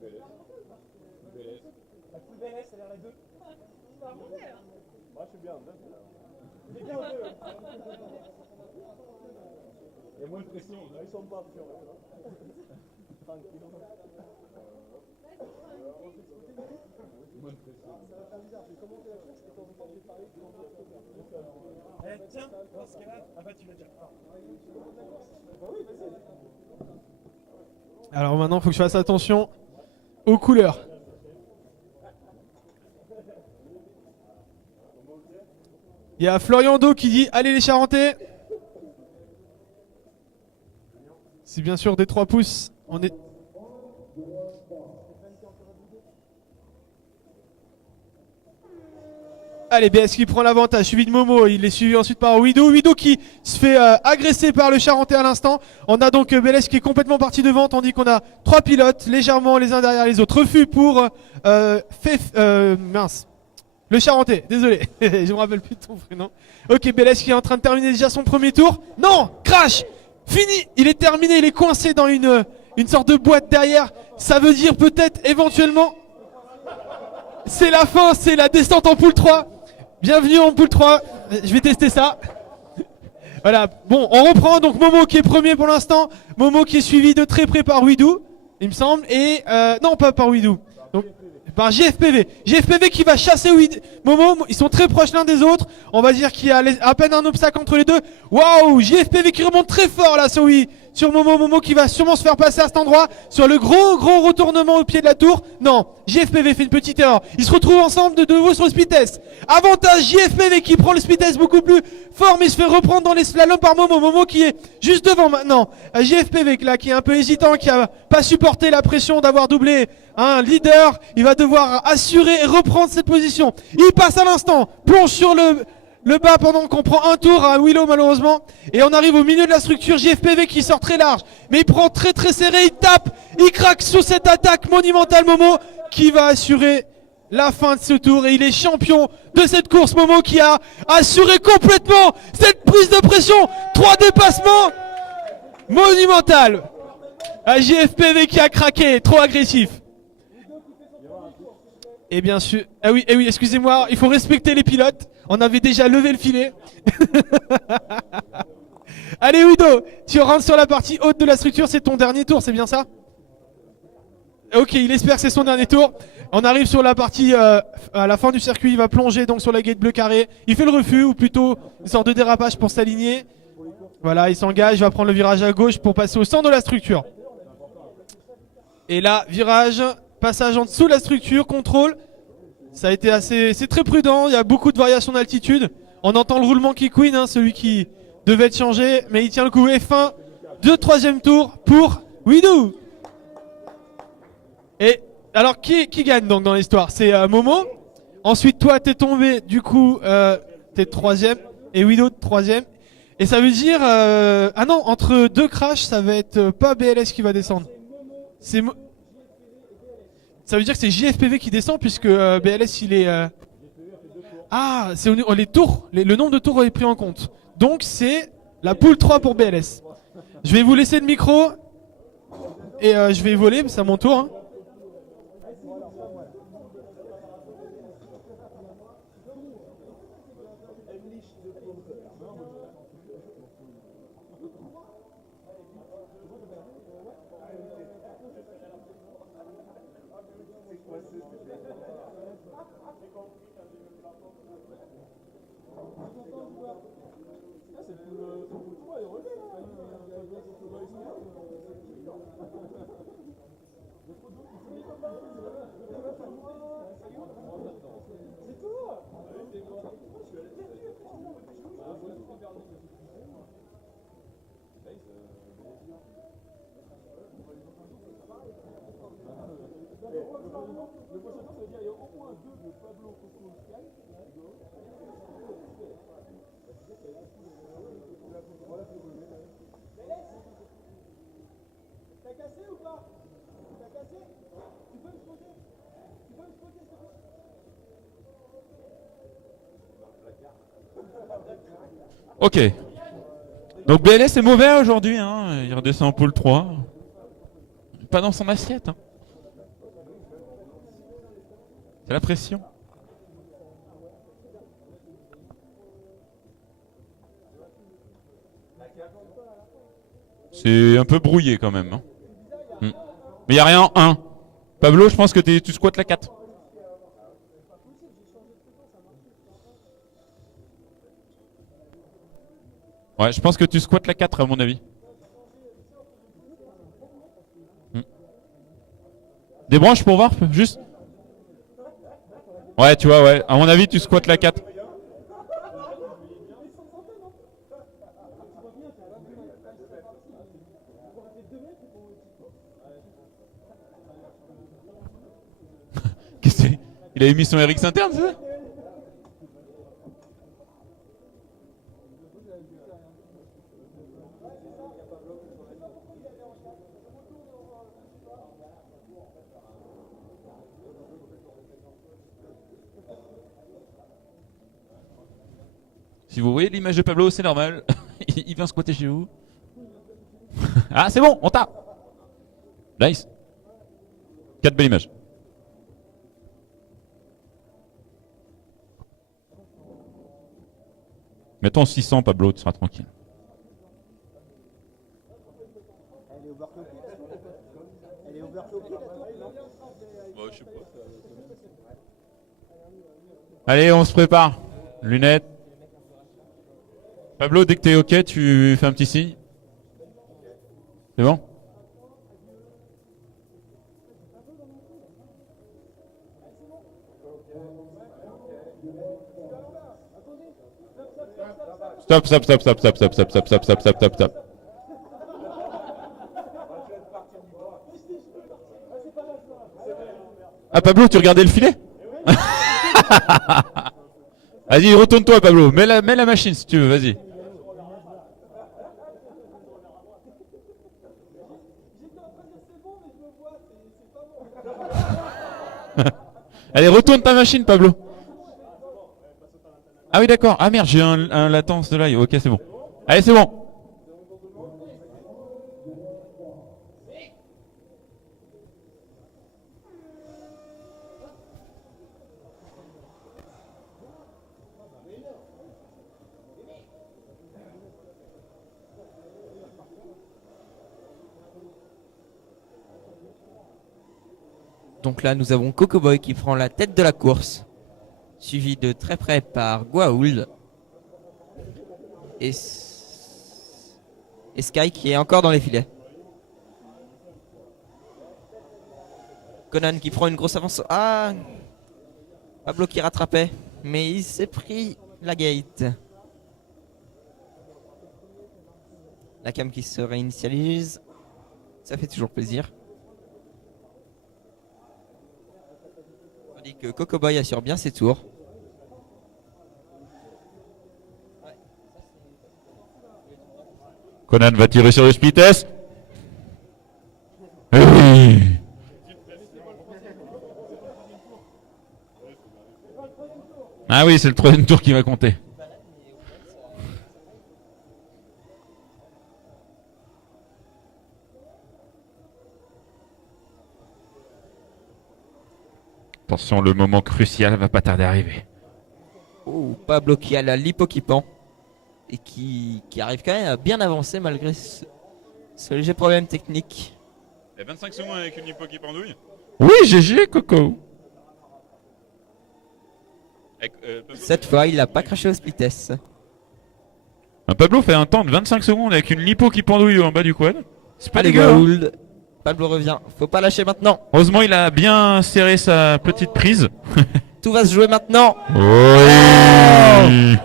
La full BLS, c'est-à-dire la 2. Moi, je suis bien en deux. Il est bien en 2. Il y a moins de pression. Ils sont pas fiers. Tranquille. Moins de pression. Eh, tiens, dans ce cas-là, ah bah tu l'as déjà. Alors maintenant, il faut que je fasse attention aux couleurs. Il y a Florian Do qui dit allez les Charentais. C'est bien sûr des 3 pouces. On est. Allez, BS qui prend l'avantage, suivi de Momo, il est suivi ensuite par Wido. Wido qui se fait agresser par le Charentais à l'instant. On a donc BLS qui est complètement parti devant, tandis qu'on a 3 pilotes, légèrement les uns derrière les autres. Refus pour mince. Le Charentais, désolé, je me rappelle plus de ton prénom. Ok, BLS qui est en train de terminer déjà son premier tour. Non, crash, fini, il est terminé, il est coincé dans une sorte de boîte derrière. Ça veut dire peut-être éventuellement, c'est la fin, c'est la descente en poule 3. Bienvenue en poule 3, je vais tester ça. Voilà, bon, on reprend donc Momo qui est premier pour l'instant. Momo qui est suivi de très près par Widou, il me semble. Et non, pas par Widou. Donc, par JFPV. JFPV qui va chasser Momo, ils sont très proches l'un des autres. On va dire qu'il y a à peine un obstacle entre les deux. Waouh, JFPV qui remonte très fort là sur Momo. Momo qui va sûrement se faire passer à cet endroit. Sur le gros retournement au pied de la tour. Non, JFPV fait une petite erreur. Ils se retrouvent ensemble de nouveau sur le speed test. Avantage JFPV qui prend le speed test beaucoup plus fort, mais il se fait reprendre dans les slaloms par Momo. Momo qui est juste devant maintenant. JFPV là qui est un peu hésitant, qui a pas supporté la pression d'avoir doublé un leader. Il va devoir assurer et reprendre cette position. Il passe à l'instant, plonge sur le bas pendant qu'on prend un tour à Willow malheureusement. Et on arrive au milieu de la structure. JFPV qui sort très large, mais il prend très serré, il tape, il craque sous cette attaque monumentale. Momo qui va assurer la fin de ce tour et il est champion de cette course. Momo qui a assuré complètement cette prise de pression. 3 dépassements monumentales. À JFPV qui a craqué, trop agressif. Et bien sûr, ah oui, excusez-moi, il faut respecter les pilotes. On avait déjà levé le filet. Allez Wido, tu rentres sur la partie haute de la structure, c'est ton dernier tour, c'est bien ça? Ok, il espère que c'est son dernier tour. On arrive sur la partie, à la fin du circuit, il va plonger donc sur la gate bleu carré. Il fait le refus, ou plutôt une sorte de dérapage pour s'aligner. Voilà, il s'engage, il va prendre le virage à gauche pour passer au centre de la structure. Et là, virage, passage en dessous de la structure, contrôle. Ça a été c'est très prudent, il y a beaucoup de variations d'altitude. On entend le roulement qui queen, hein, celui qui devait être changé, mais il tient le coup. Et fin de 3e tour pour Widou. Et alors qui gagne donc dans l'histoire? C'est Momo. Ensuite toi t'es tombé, du coup t'es 3e et Widou 3e. Et ça veut dire ah non, entre 2 crashs ça va être pas BLS qui va descendre. C'est ça veut dire que c'est JFPV qui descend puisque BLS il est ah, c'est les tours, le nombre de tours est pris en compte. Donc c'est la poule 3 pour BLS. Je vais vous laisser le micro et je vais voler, c'est à mon tour. Hein. T'as cassé ou pas? T'as cassé? Tu peux me spotter? Tu peux me spotter s'il te plaît? Ok. Donc BLS est mauvais aujourd'hui, hein. Il redescend en poule 3. Pas dans son assiette. Hein. T'as la pression? C'est un peu brouillé quand même. Hein. Mais y a rien en 1. Pablo, je pense que tu squattes la 4. Ouais, je pense que tu squattes la 4 à mon avis. Des branches pour voir, juste. Ouais, tu vois, ouais. À mon avis, tu squattes la 4. Qu'est-ce que c'est? Il avait mis son RX interne, c'est ça? Si vous voyez l'image de Pablo, c'est normal. Il vient squatter chez vous. Ah, c'est bon, on tape. Nice. 4 belles images. Mettons 600, Pablo, tu seras tranquille. Elle est overclockée, la tour, non? Je sais pas. Allez, on se prépare. Lunettes. Pablo, dès que t'es ok, tu fais un petit signe. C'est bon? Stop, stop, stop, stop, stop, stop, stop, stop, stop, stop, stop, stop, stop. Ah Pablo, tu regardais le filet? Vas-y, retourne-toi Pablo, mets la machine si tu veux, vas-y. Allez, retourne ta machine Pablo. Ah oui d'accord, ah merde, j'ai un latence de live, ok c'est bon. Allez c'est bon. Donc là, nous avons Cocoboy qui prend la tête de la course, suivi de très près par Gwaould et Sky qui est encore dans les filets. Conan qui prend une grosse avance. Ah, Pablo qui rattrapait, mais il s'est pris la gate. La cam qui se réinitialise, ça fait toujours plaisir. On dit que Cocoboy assure bien ses tours. Conan va tirer sur le split test. Oui. Ah oui, c'est le troisième tour qui va compter. Attention, le moment crucial va pas tarder à arriver. Oh, Pablo qui a la lipo qui pend et qui arrive quand même à bien avancer malgré ce léger problème technique. Il y a 25 secondes avec une lipo qui pendouille. Oui, GG, Coco. Cette fois, il n'a pas craché au split test. Pablo fait un temps de 25 secondes avec une lipo qui pendouille en bas du quad. C'est pas Allez, dégueu. Hein. Gwaould. Pablo revient. Faut pas lâcher maintenant. Heureusement, il a bien serré sa petite prise. Tout va se jouer maintenant. Oui.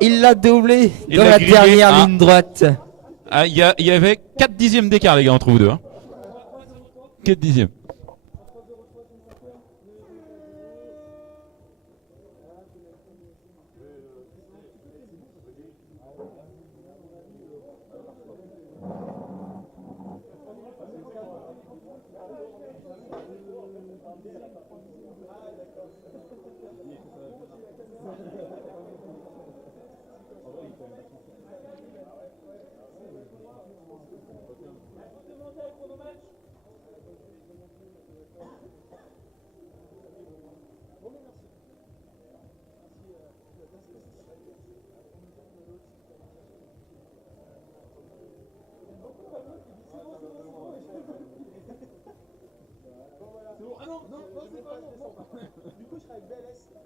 Il l'a doublé Il dans l'a la grillé. dernière Ah. ligne droite. Ah, il y avait 4 dixièmes d'écart, les gars, entre vous deux. Hein. 4 dixièmes.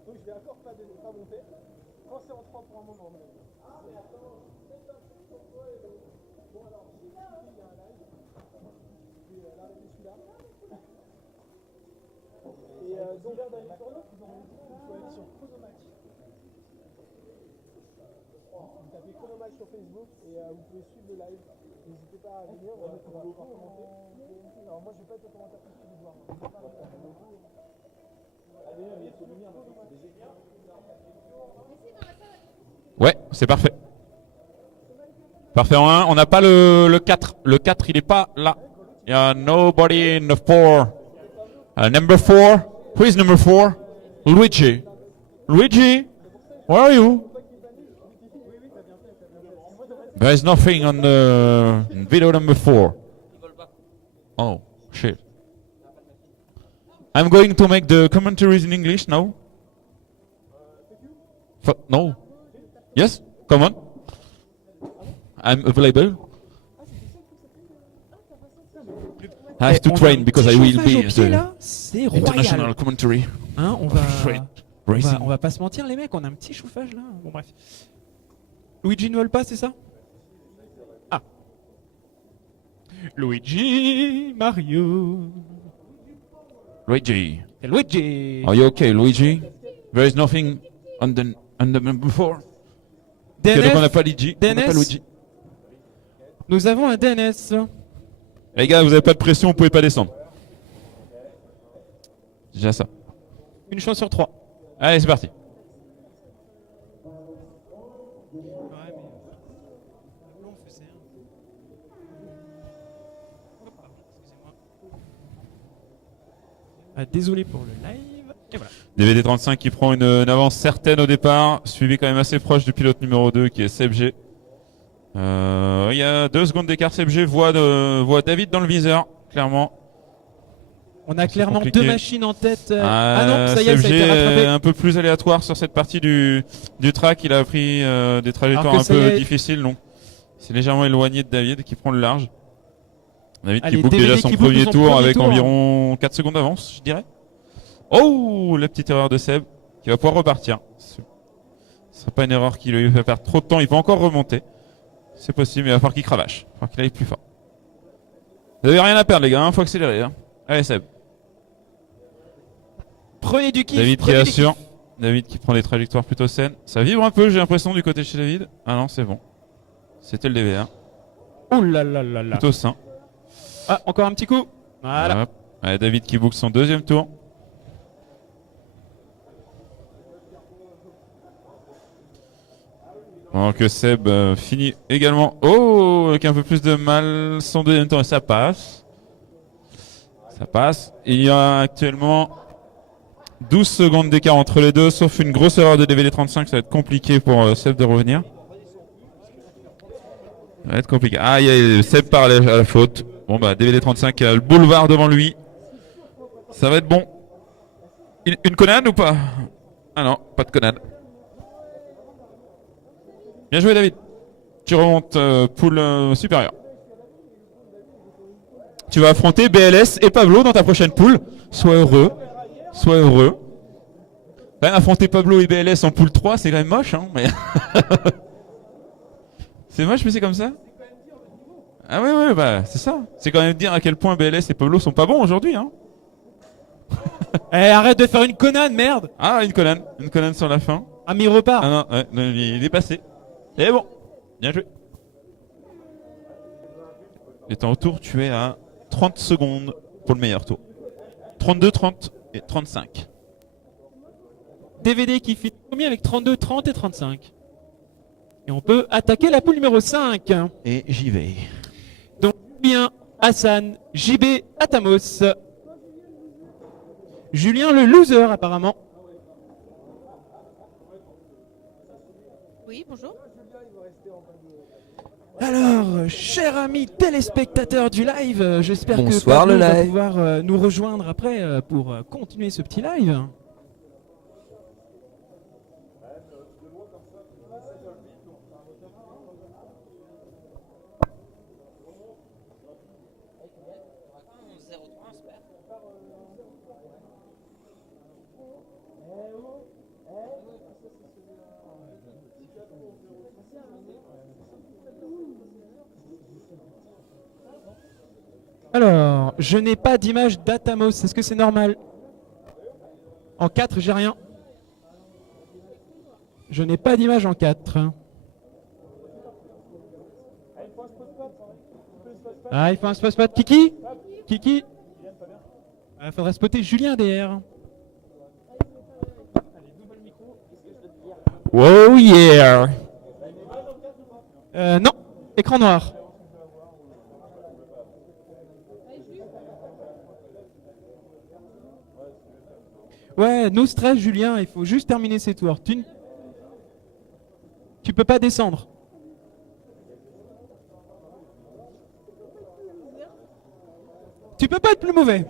Donc je vais encore pas monter. Quand c'est en 3 pour un moment. Bon alors, il y a un live. Je vais l'arrêter celui-là. Et donc, d'aller sur l'autre, il faut aller sur Chronomatch. Vous tapez Chronomatch sur Facebook et vous pouvez suivre le live. N'hésitez pas à venir, on va pouvoir commenter. Alors moi je vais pas être au commentaire tout de suite, voir. Ouais, c'est parfait. Parfait en 1. On n'a pas le 4. Le 4, il est pas là. Il y a nobody in the 4. Number 4. Who is number 4? Luigi. Luigi, where are you? There is nothing on the video number 4. Oh, shit. I'm going to make the commentaries in English now. No. Yes, come on. I'm available. I have to train because I will be the C'est international royal. commentary. Hein, Straight racing. on va pas se mentir les mecs, on a un petit chauffage là. Bon bref. Luigi ne vole pas, c'est ça? Ah. Luigi, Mario. Luigi. Et Luigi. Are you okay, Luigi? There is nothing on the number 4. Ok, donc on n'a pas Luigi. On n'a pas DNS. Luigi. Nous avons un DNS. Les gars, vous avez pas de pression, vous pouvez pas descendre. Déjà ça. Une chance sur 3. Allez, c'est parti. Désolé pour le live. Et voilà. DVD35 qui prend une avance certaine au départ, suivi quand même assez proche du pilote numéro 2 qui est Seb G. Il y a 2 secondes d'écart. Seb G voit David dans le viseur, clairement. On a clairement compliqué. 2 machines en tête. Ah non, ça y est, Seb ça a G été rattrapé. est un peu plus aléatoire sur cette partie du track. Il a pris des trajectoires Alors que un ça y peu est. difficiles, donc c'est légèrement éloigné de David qui prend le large. David Allez, qui boucle DVD déjà son qui boucle premier son tour premier avec tour. environ 4 secondes d'avance, je dirais. Oh, la petite erreur de Seb qui va pouvoir repartir. Ce sera pas une erreur qui lui fait perdre trop de temps. Il peut encore remonter. C'est possible, mais il va falloir qu'il cravache. Il va falloir qu'il aille plus fort. Vous avez rien à perdre, les gars. Faut accélérer. Hein. Allez, Seb. Prenez du kiff. David qui prenez du assure. kiff. David qui prend des trajectoires plutôt saines. Ça vibre un peu, j'ai l'impression, du côté de chez David. Ah non, c'est bon. C'était le DV1. Ouh là là là là. Plutôt sain. Ah, encore un petit coup. Voilà. Hop. Allez, David qui boucle son deuxième tour. Pendant que Seb finit également. Oh, avec un peu plus de mal son deuxième tour et ça passe. Ça passe. Il y a actuellement 12 secondes d'écart entre les deux, sauf une grosse erreur de DVD35. Ça va être compliqué pour Seb de revenir. Ça va être compliqué. Ah, Seb part à la faute. Bon, bah, DVD35 a le boulevard devant lui. Ça va être bon. Une connade ou pas? Ah non, pas de connade. Bien joué, David. Tu remontes poule supérieure. Tu vas affronter BLS et Pablo dans ta prochaine poule. Sois heureux. Sois heureux. Quand même, affronter Pablo et BLS en poule 3, c'est quand même moche, hein, mais... C'est moche, mais c'est comme ça. Ah ouais, bah, c'est ça. C'est quand même dire à quel point BLS et Pablo sont pas bons aujourd'hui, hein. Eh, arrête de faire une connane, merde. Ah, une colonne sur la fin. Ah, mais il repart. Ah non, ouais, non, il est passé. Et bon, bien joué. Et ton retour, tu es à 30 secondes pour le meilleur tour. 32, 30 et 35. DVD qui finit premier avec 32, 30 et 35. Et on peut attaquer la poule numéro 5. Et j'y vais. Donc, Julien, Hassan, JB, Atamos. Julien le loser apparemment. Oui, bonjour. Alors, chers amis téléspectateurs du live, j'espère que Bonsoir, Pablo le va live. pouvoir nous rejoindre après pour continuer ce petit live. Alors, je n'ai pas d'image d'Atomos. Est-ce que c'est normal? En 4, j'ai rien. Je n'ai pas d'image en 4. Ah, il faut un spot. Kiki? Kiki? Il faudrait spotter Julien derrière. Oh yeah! Non, écran noir. Ouais, no stress Julien, il faut juste terminer ses tours. Tu peux pas descendre. Tu peux pas être plus mauvais.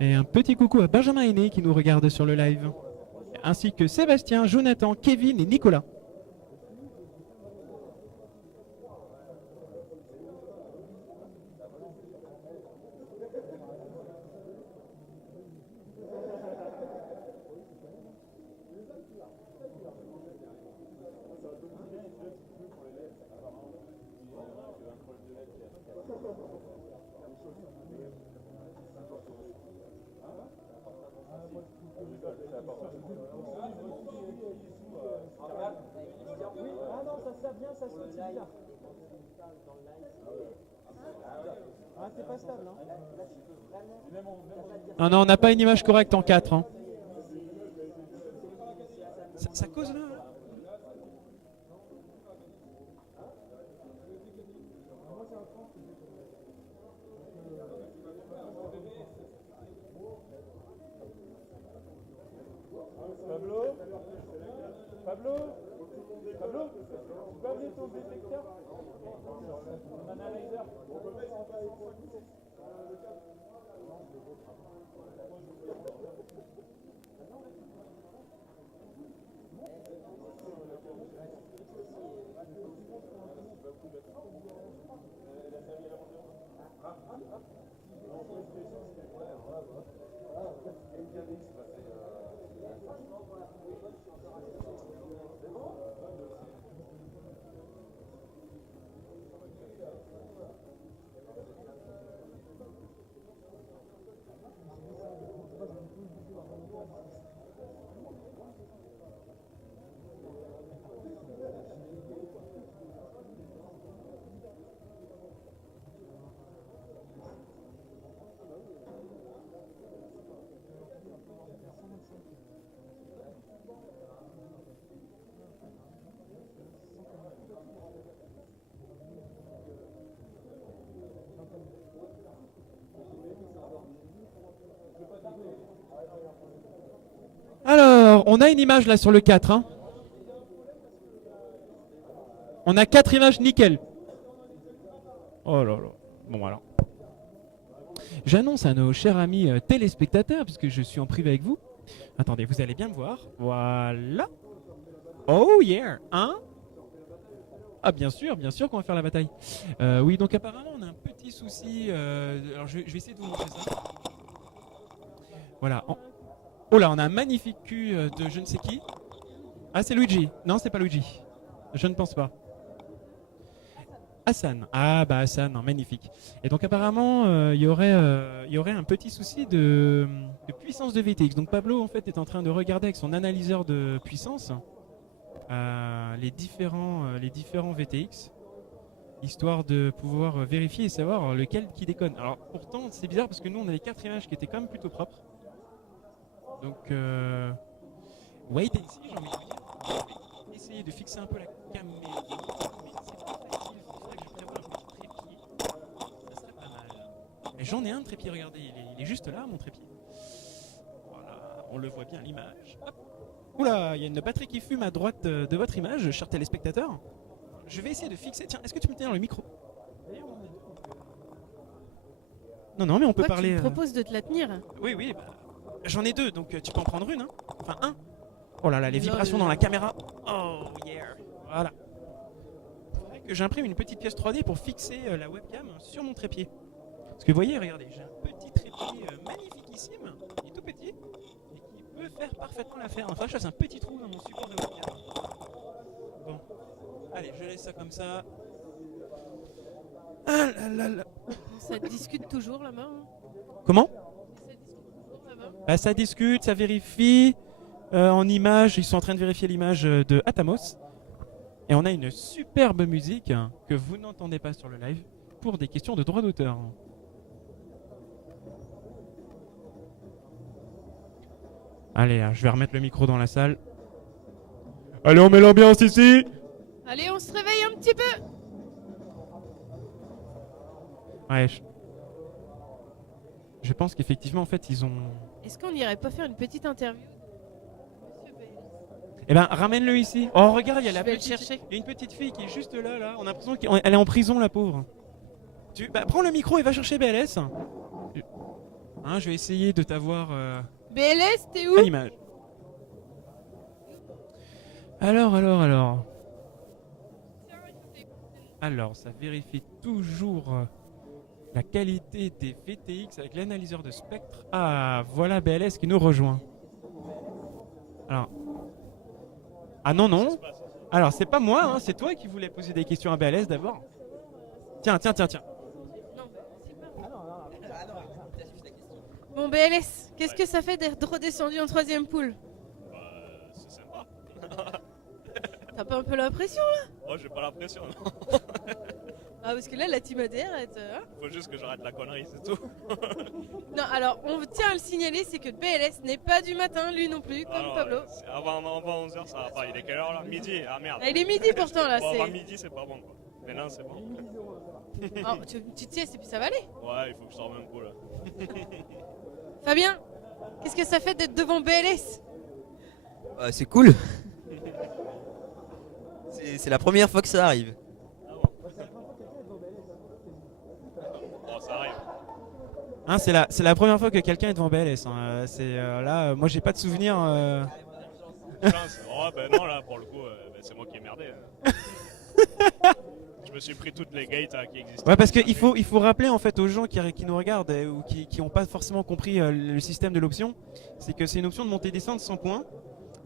Et un petit coucou à Benjamin Aîné qui nous regarde sur le live, ainsi que Sébastien, Jonathan, Kevin et Nicolas. Ah non, ça sert bien, ça se fait bizarre. Ah, c'est pas stable, hein. Non, non, on n'a pas une image correcte en 4. Hein. Ça cause là. Pablo, tu peux amener ton détecteur? Ton analyzer. Alors, on a une image là sur le 4. Hein. On a 4 images nickel. Oh là là. Bon alors. J'annonce à nos chers amis téléspectateurs, puisque je suis en privé avec vous. Attendez, vous allez bien me voir. Voilà. Oh yeah. Hein? Ah bien sûr qu'on va faire la bataille. Oui, donc apparemment on a un petit souci. Alors je vais essayer de vous montrer ça. Voilà. Oh là, on a un magnifique cul de je ne sais qui. Ah, c'est Luigi. Non, c'est pas Luigi. Je ne pense pas. Hassan. Ah, bah Hassan, non, magnifique. Et donc apparemment, il y aurait un petit souci de puissance de VTX. Donc Pablo, en fait, est en train de regarder avec son analyseur de puissance les différents VTX, histoire de pouvoir vérifier et savoir lequel qui déconne. Alors pourtant, c'est bizarre parce que nous, on a les 4 images qui étaient quand même plutôt propres. Donc, wait and see, j'ai envie de dire. Essayer de fixer un peu la caméra. Mais c'est pas facile, il faudrait que je prévoie un petit trépied. Ça serait pas mal. Et j'en ai un de trépied, regardez, il est juste là, mon trépied. Voilà, on le voit bien à l'image. Hop. Oula, il y a une batterie qui fume à droite de votre image, chers téléspectateurs. Je vais essayer de fixer. Tiens, est-ce que tu me tiens dans le micro? Non, mais on peut parler. Tu me proposes de te la tenir? Oui, oui. Bah... J'en ai 2, donc tu peux en prendre une. Hein. Enfin, un. Oh là là, les vibrations dans la caméra. Oh yeah. Voilà. Il faudrait que j'imprime une petite pièce 3D pour fixer la webcam sur mon trépied. Parce que vous voyez, regardez, j'ai un petit trépied magnifiquissime. Il est tout petit. Et peux faire parfaitement l'affaire. Enfin, je fasse un petit trou dans mon support de webcam. Bon. Allez, je laisse ça comme ça. Ah là là là. Ça discute toujours là-bas. Hein. Comment? Ça discute toujours là-bas. Bah, ça discute, ça vérifie. En image, ils sont en train de vérifier l'image de Atamos. Et on a une superbe musique que vous n'entendez pas sur le live pour des questions de droit d'auteur. Allez, je vais remettre le micro dans la salle. Allez, on met l'ambiance ici. Allez, on se réveille un petit peu. Ouais, je pense qu'effectivement, en fait, ils ont... Est-ce qu'on n'irait pas faire une petite interview? Monsieur Bailey. Eh ben, ramène-le ici. Oh, regarde, il y a Je la vais le petite... chercher. Il y a une petite fille qui est juste là, là. On a l'impression qu'elle est en prison, la pauvre. Bah, prends le micro et va chercher BLS. Hein, je vais essayer de t'avoir BLS, t'es à où? l'image. Alors. Alors, ça vérifie toujours la qualité des VTX avec l'analyseur de spectre. Ah, voilà BLS qui nous rejoint. Alors. Ah non. Alors, c'est pas moi, hein, c'est toi qui voulais poser des questions à BLS d'abord. Tiens. Non, bah, c'est pas. Bon, BLS, qu'est-ce que ça fait d'être redescendu en 3ème poule? C'est sympa. T'as pas un peu l'impression là? Oh, j'ai pas l'impression, non. Ah, parce que là, la team ADR, hein. Faut juste que j'arrête la connerie, c'est tout. Non, alors, on tient à le signaler, c'est que BLS n'est pas du matin, lui non plus, comme Alors, Pablo. Avant 11h, ça va pas. Il est quelle heure là? Midi? Ah merde. Ah, il est midi pourtant là, Bon, c'est. avant midi, c'est pas bon quoi. Maintenant, c'est bon. Ah, tu te sais, et puis ça va aller. Ouais, il faut que je sorte un coup là. Fabien, qu'est-ce que ça fait d'être devant BLS? C'est cool. C'est la première fois que ça arrive. Bon, ça arrive. Hein, c'est la première fois que quelqu'un est devant BLS. Hein. Là, moi j'ai pas de souvenir. Chance. Oh, ben non, là, pour le coup, c'est moi qui ai merdé. Je me suis pris toutes les gates qui existaient. Ouais, parce qu'il faut rappeler en fait aux gens qui nous regardent ou qui n'ont pas forcément compris le système de l'option, c'est que c'est une option de montée-descente sans points.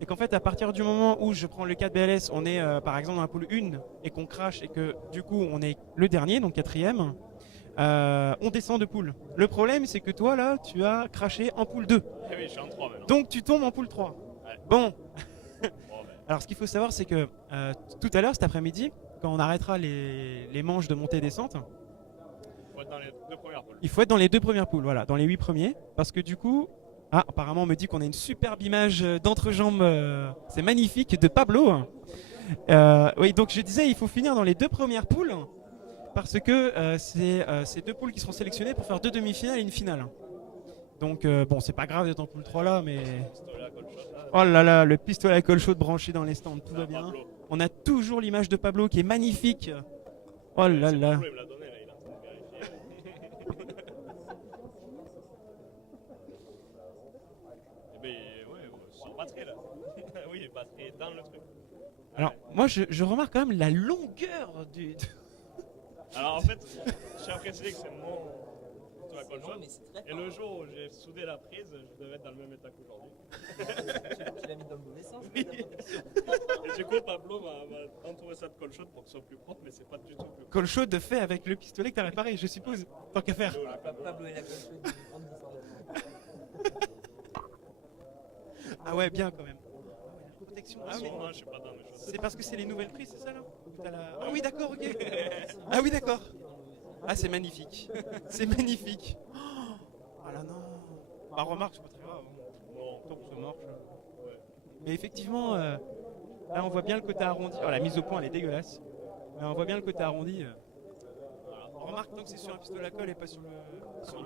Et qu'en fait, à partir du moment où je prends le cas de BLS, on est par exemple dans la poule 1 et qu'on crash et que du coup on est le dernier, donc 4ème, on descend de poule. Le problème, c'est que toi là, tu as crashé en poule 2. Eh oui, je suis en 3 maintenant. Donc tu tombes en poule 3. Ouais. Bon. Ben, Alors ce qu'il faut savoir, c'est que tout à l'heure, cet après-midi, quand on arrêtera les manches de montée-descente, faut être dans les 2 premières poules. il faut être dans les 2 premières poules, voilà, dans les 8 premiers, parce que du coup, apparemment on me dit qu'on a une superbe image d'entrejambe, c'est magnifique, de Pablo. Oui, donc je disais, il faut finir dans les 2 premières poules, parce que c'est ces 2 poules qui seront sélectionnées pour faire 2 demi-finales et une finale. Donc bon, c'est pas grave d'être en poule 3 là, mais... Pistolet à colle chaude, là. Oh là là, le pistolet à colle chaude branché dans les stands, tout va bien. Pablo. On a toujours l'image de Pablo qui est magnifique. Oh là C'est là. Pablo, il me l'a donné, là, il est en train de vérifier. Eh ben, ouais, sur batterie là. Oui, batterie dans le truc. Alors, moi je remarque quand même la longueur du... Alors en fait, je tiens à préciser que c'est mon pistolet à colle chaude. Et le jour où j'ai soudé la prise, je devais être dans le même état qu'aujourd'hui. Tu l'as mis dans le mauvais sens. Oui. Et du coup, Pablo m'a entouré ça de colle chaude pour que ce soit plus propre, mais c'est pas du tout plus propre. Colle chaude fait avec le pistolet que t'as réparé, je suppose. Tant qu'à faire. Pablo et la colle chaude, une grande différence. Ah ouais, bien quand même. La protection. Ah oui. Non, je suis pas dans mes choses. C'est parce que c'est les nouvelles prises, c'est ça là? Ah oui, d'accord, ok. Ah oui, d'accord. Ah, c'est magnifique. C'est magnifique. Oh là non. Bah remarque, c'est pas très grave. Non. Tant que ça marche. Mais effectivement, là on voit bien le côté arrondi. Oh, la mise au point elle est dégueulasse. Mais on voit bien le côté arrondi. On remarque donc que c'est sur un pistolet à colle et pas sur le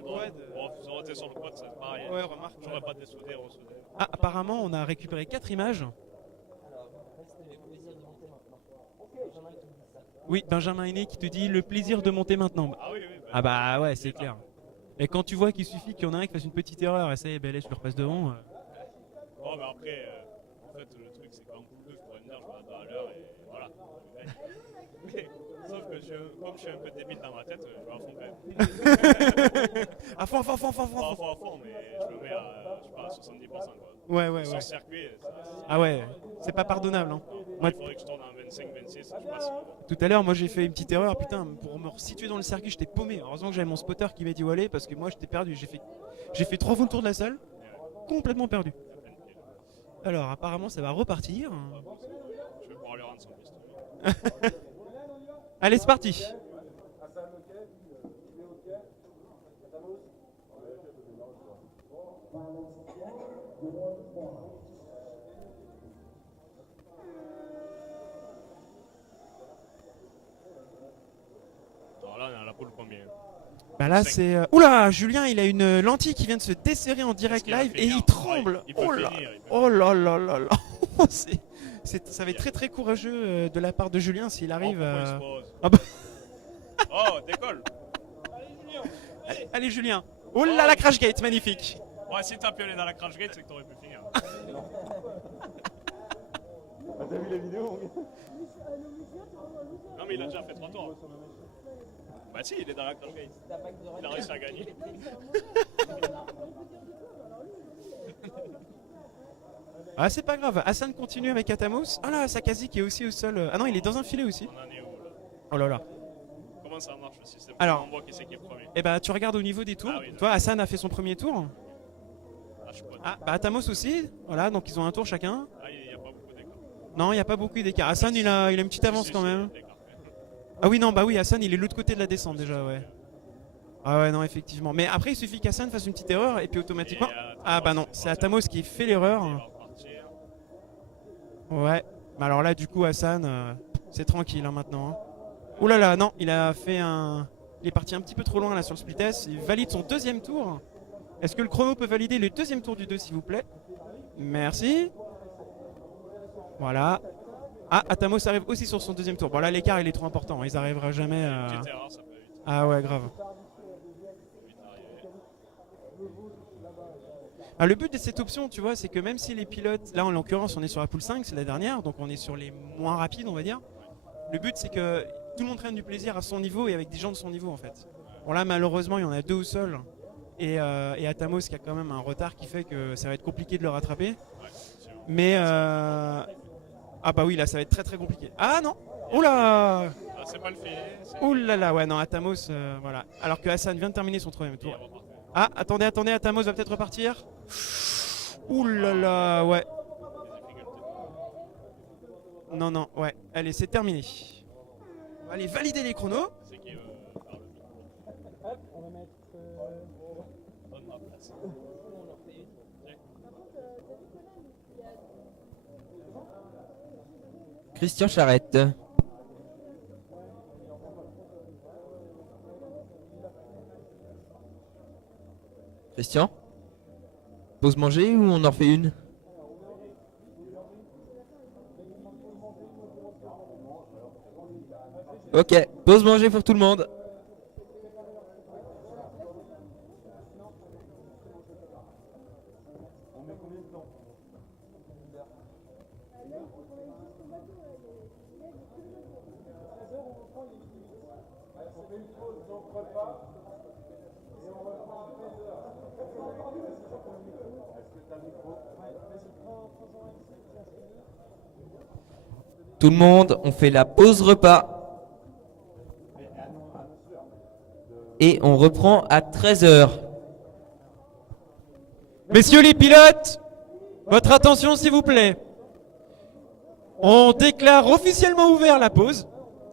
quad. Bon, ça aurait été sur le quad, c'est pareil. Ouais, remarque. J'aurais pas dessoudé, ressoudé. Ah, apparemment on a récupéré 4 images. Alors, reste le plaisir de monter maintenant. J'en ai qui me dit ça. Oui, Benjamin Aîné qui te dit le plaisir de monter maintenant. Ah oui, oui. Ah bah ouais, c'est clair. Et quand tu vois qu'il suffit qu'il y en a un qui fasse une petite erreur et ça y est, BLS je le repasse devant. Bon, mais après, en fait, le truc, c'est qu'en poule 2, je pourrais venir, je vais à l'heure et voilà. Sauf que comme je suis un peu débile dans ma tête, je vais à fond quand même. À fond, à fond, à fond, à fond, à Pas à fond. fond, à fond, mais je me mets à, je sais pas, à 70%. Quoi. Ouais, ouais, Sur ouais. circuit, Ah ouais, c'est pas pardonnable. Hein. Moi, il faudrait que je tourne en 25, 26, je passe. tout à l'heure, moi j'ai fait une petite erreur. Putain, pour me resituer dans le circuit, j'étais paumé. Heureusement que j'avais mon spotter qui m'a dit où aller parce que moi j'étais perdu. J'ai fait 3 fois le tour de la salle, complètement perdu. Alors, apparemment, ça va repartir. Je vais pouvoir lui rendre son pistolet. Allez, c'est parti. Alors là, on est à la poule combien? Bah là, c'est. Oula, Julien, il a une lentille qui vient de se desserrer en direct qu'il va live et finir? il tremble. Ouais, il peut Oh là, finir, il peut oh là là là là. Ça va être très très courageux de la part de Julien s'il arrive pourquoi il à. se pose Ah bah, Oh, décolle. allez, Julien. Oh là, la crash gate, magnifique. Ouais, si t'as pu aller dans la crash gate, c'est que t'aurais pu finir. T'as vu la vidéo, mon gars? Non, mais il a déjà fait 3 tours. Bah si, il est dans la crash gate. Il a réussi à gagner. Ah, c'est pas grave. Hassan continue avec Atamos. Ah là, Sakazi qui est aussi au sol. Ah non, il est dans un filet aussi. On en est où là? Oh là là. Comment ça marche le système? Alors. On voit qui c'est qui est premier. Eh bah, tu regardes au niveau des tours. Ah oui, Tu vois, Hassan a fait son premier tour. Ah, je suis pas. Ah, bah Atamos aussi. Voilà, donc ils ont un tour chacun. Ah, il n'y a pas beaucoup d'écart. Non, il n'y a pas beaucoup d'écart. Hassan, il a une petite avance Si, quand si, même. il y a de l'écart. Ah oui, non, bah oui, Hassan, il est de l'autre côté de la descente déjà, ouais. Ah ouais, non, effectivement. Mais après, il suffit qu'Hassan fasse une petite erreur et puis automatiquement. Ah bah non, c'est Atamos qui fait Il l'erreur. va repartir. Ouais. Mais alors là, du coup, Hassan, c'est tranquille hein, maintenant. Hein. Ouh là là, non, il a fait un. Il est parti un petit peu trop loin là sur le split S. Il valide son deuxième tour. Est-ce que le chrono peut valider le deuxième tour du 2, s'il vous plaît? Merci. Voilà. Ah, Atamos arrive aussi sur son deuxième tour. Bon, là, l'écart, il est trop important. Ils n'arrivera jamais à. Petite erreur, ça peut vite Ah ouais, grave. arriver. Ah, le but de cette option, tu vois, c'est que même si les pilotes, là en l'occurrence on est sur la poule 5, c'est la dernière, donc on est sur les moins rapides on va dire. Le but c'est que tout le monde prenne du plaisir à son niveau et avec des gens de son niveau en fait. Bon là malheureusement il y en a 2 au sol et Atamos qui a quand même un retard qui fait que ça va être compliqué de le rattraper. Ouais, effectivement. Mais ah bah oui là ça va être très très compliqué. Ah non. Oula. Ah, c'est pas le filet. Oulala, ouais non Atamos voilà. Alors que Hassan vient de terminer son troisième tour. Ah, attendez, Atamos va peut-être repartir. Ouh là là, ouais. Non, non, ouais. Allez, c'est terminé. Allez, valider les chronos. C'est qui par le micro? Hop, on va mettre. Donne ma place. Christian Charrette. Christian? Pause manger ou on en refait une? Ok, pause manger pour tout le monde. Tout le monde, on fait la pause repas. Et on reprend à 13h. Messieurs les pilotes, votre attention s'il vous plaît. On déclare officiellement ouvert la pause.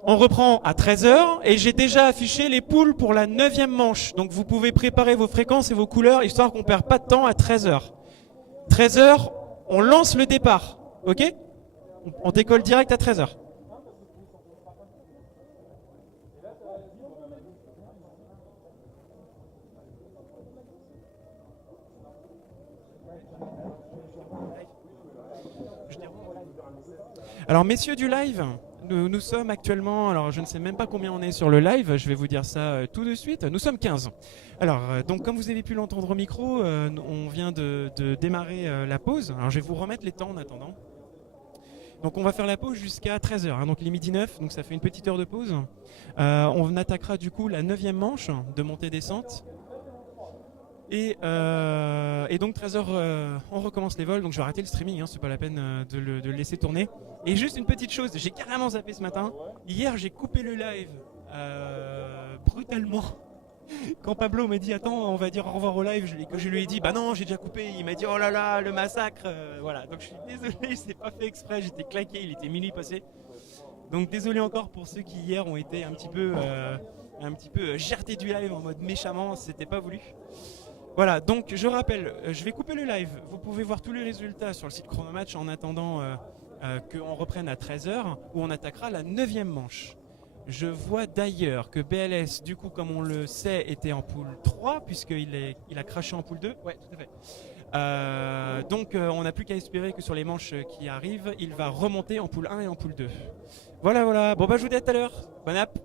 On reprend à 13h et j'ai déjà affiché les poules pour la 9e manche. Donc vous pouvez préparer vos fréquences et vos couleurs histoire qu'on ne perd pas de temps à 13h. 13h, on lance le départ. Ok ? On décolle direct à 13h. Alors messieurs du live, nous sommes actuellement, alors je ne sais même pas combien on est sur le live, je vais vous dire ça tout de suite, nous sommes 15. Alors donc comme vous avez pu l'entendre au micro, on vient de démarrer la pause, alors je vais vous remettre les temps en attendant. Donc on va faire la pause jusqu'à 13h, donc il est midi 9, donc ça fait une petite heure de pause. On attaquera du coup la 9e manche de montée-descente. Et donc 13h, on recommence les vols, donc je vais arrêter le streaming, hein, c'est pas la peine de le laisser tourner. Et juste une petite chose, j'ai carrément zappé ce matin. Hier, j'ai coupé le live brutalement. Quand Pablo m'a dit attends, on va dire au revoir au live, que je lui ai dit bah non, j'ai déjà coupé. Il m'a dit oh là là, le massacre. Voilà, donc je suis désolé, c'est pas fait exprès, j'étais claqué, il était minuit passé. Donc désolé encore pour ceux qui hier ont été un petit peu jartés du live en mode méchamment, c'était pas voulu. Voilà, donc je rappelle, je vais couper le live. Vous pouvez voir tous les résultats sur le site Chronomatch en attendant qu'on reprenne à 13h où on attaquera la 9e manche. Je vois d'ailleurs que BLS, du coup, comme on le sait, était en poule 3 puisqu'il a craché en poule 2. Ouais, tout à fait. Donc on n'a plus qu'à espérer que sur les manches qui arrivent, il va remonter en poule 1 et en poule 2. Voilà, voilà. Bon bah je vous dis à tout à l'heure. Bonne app.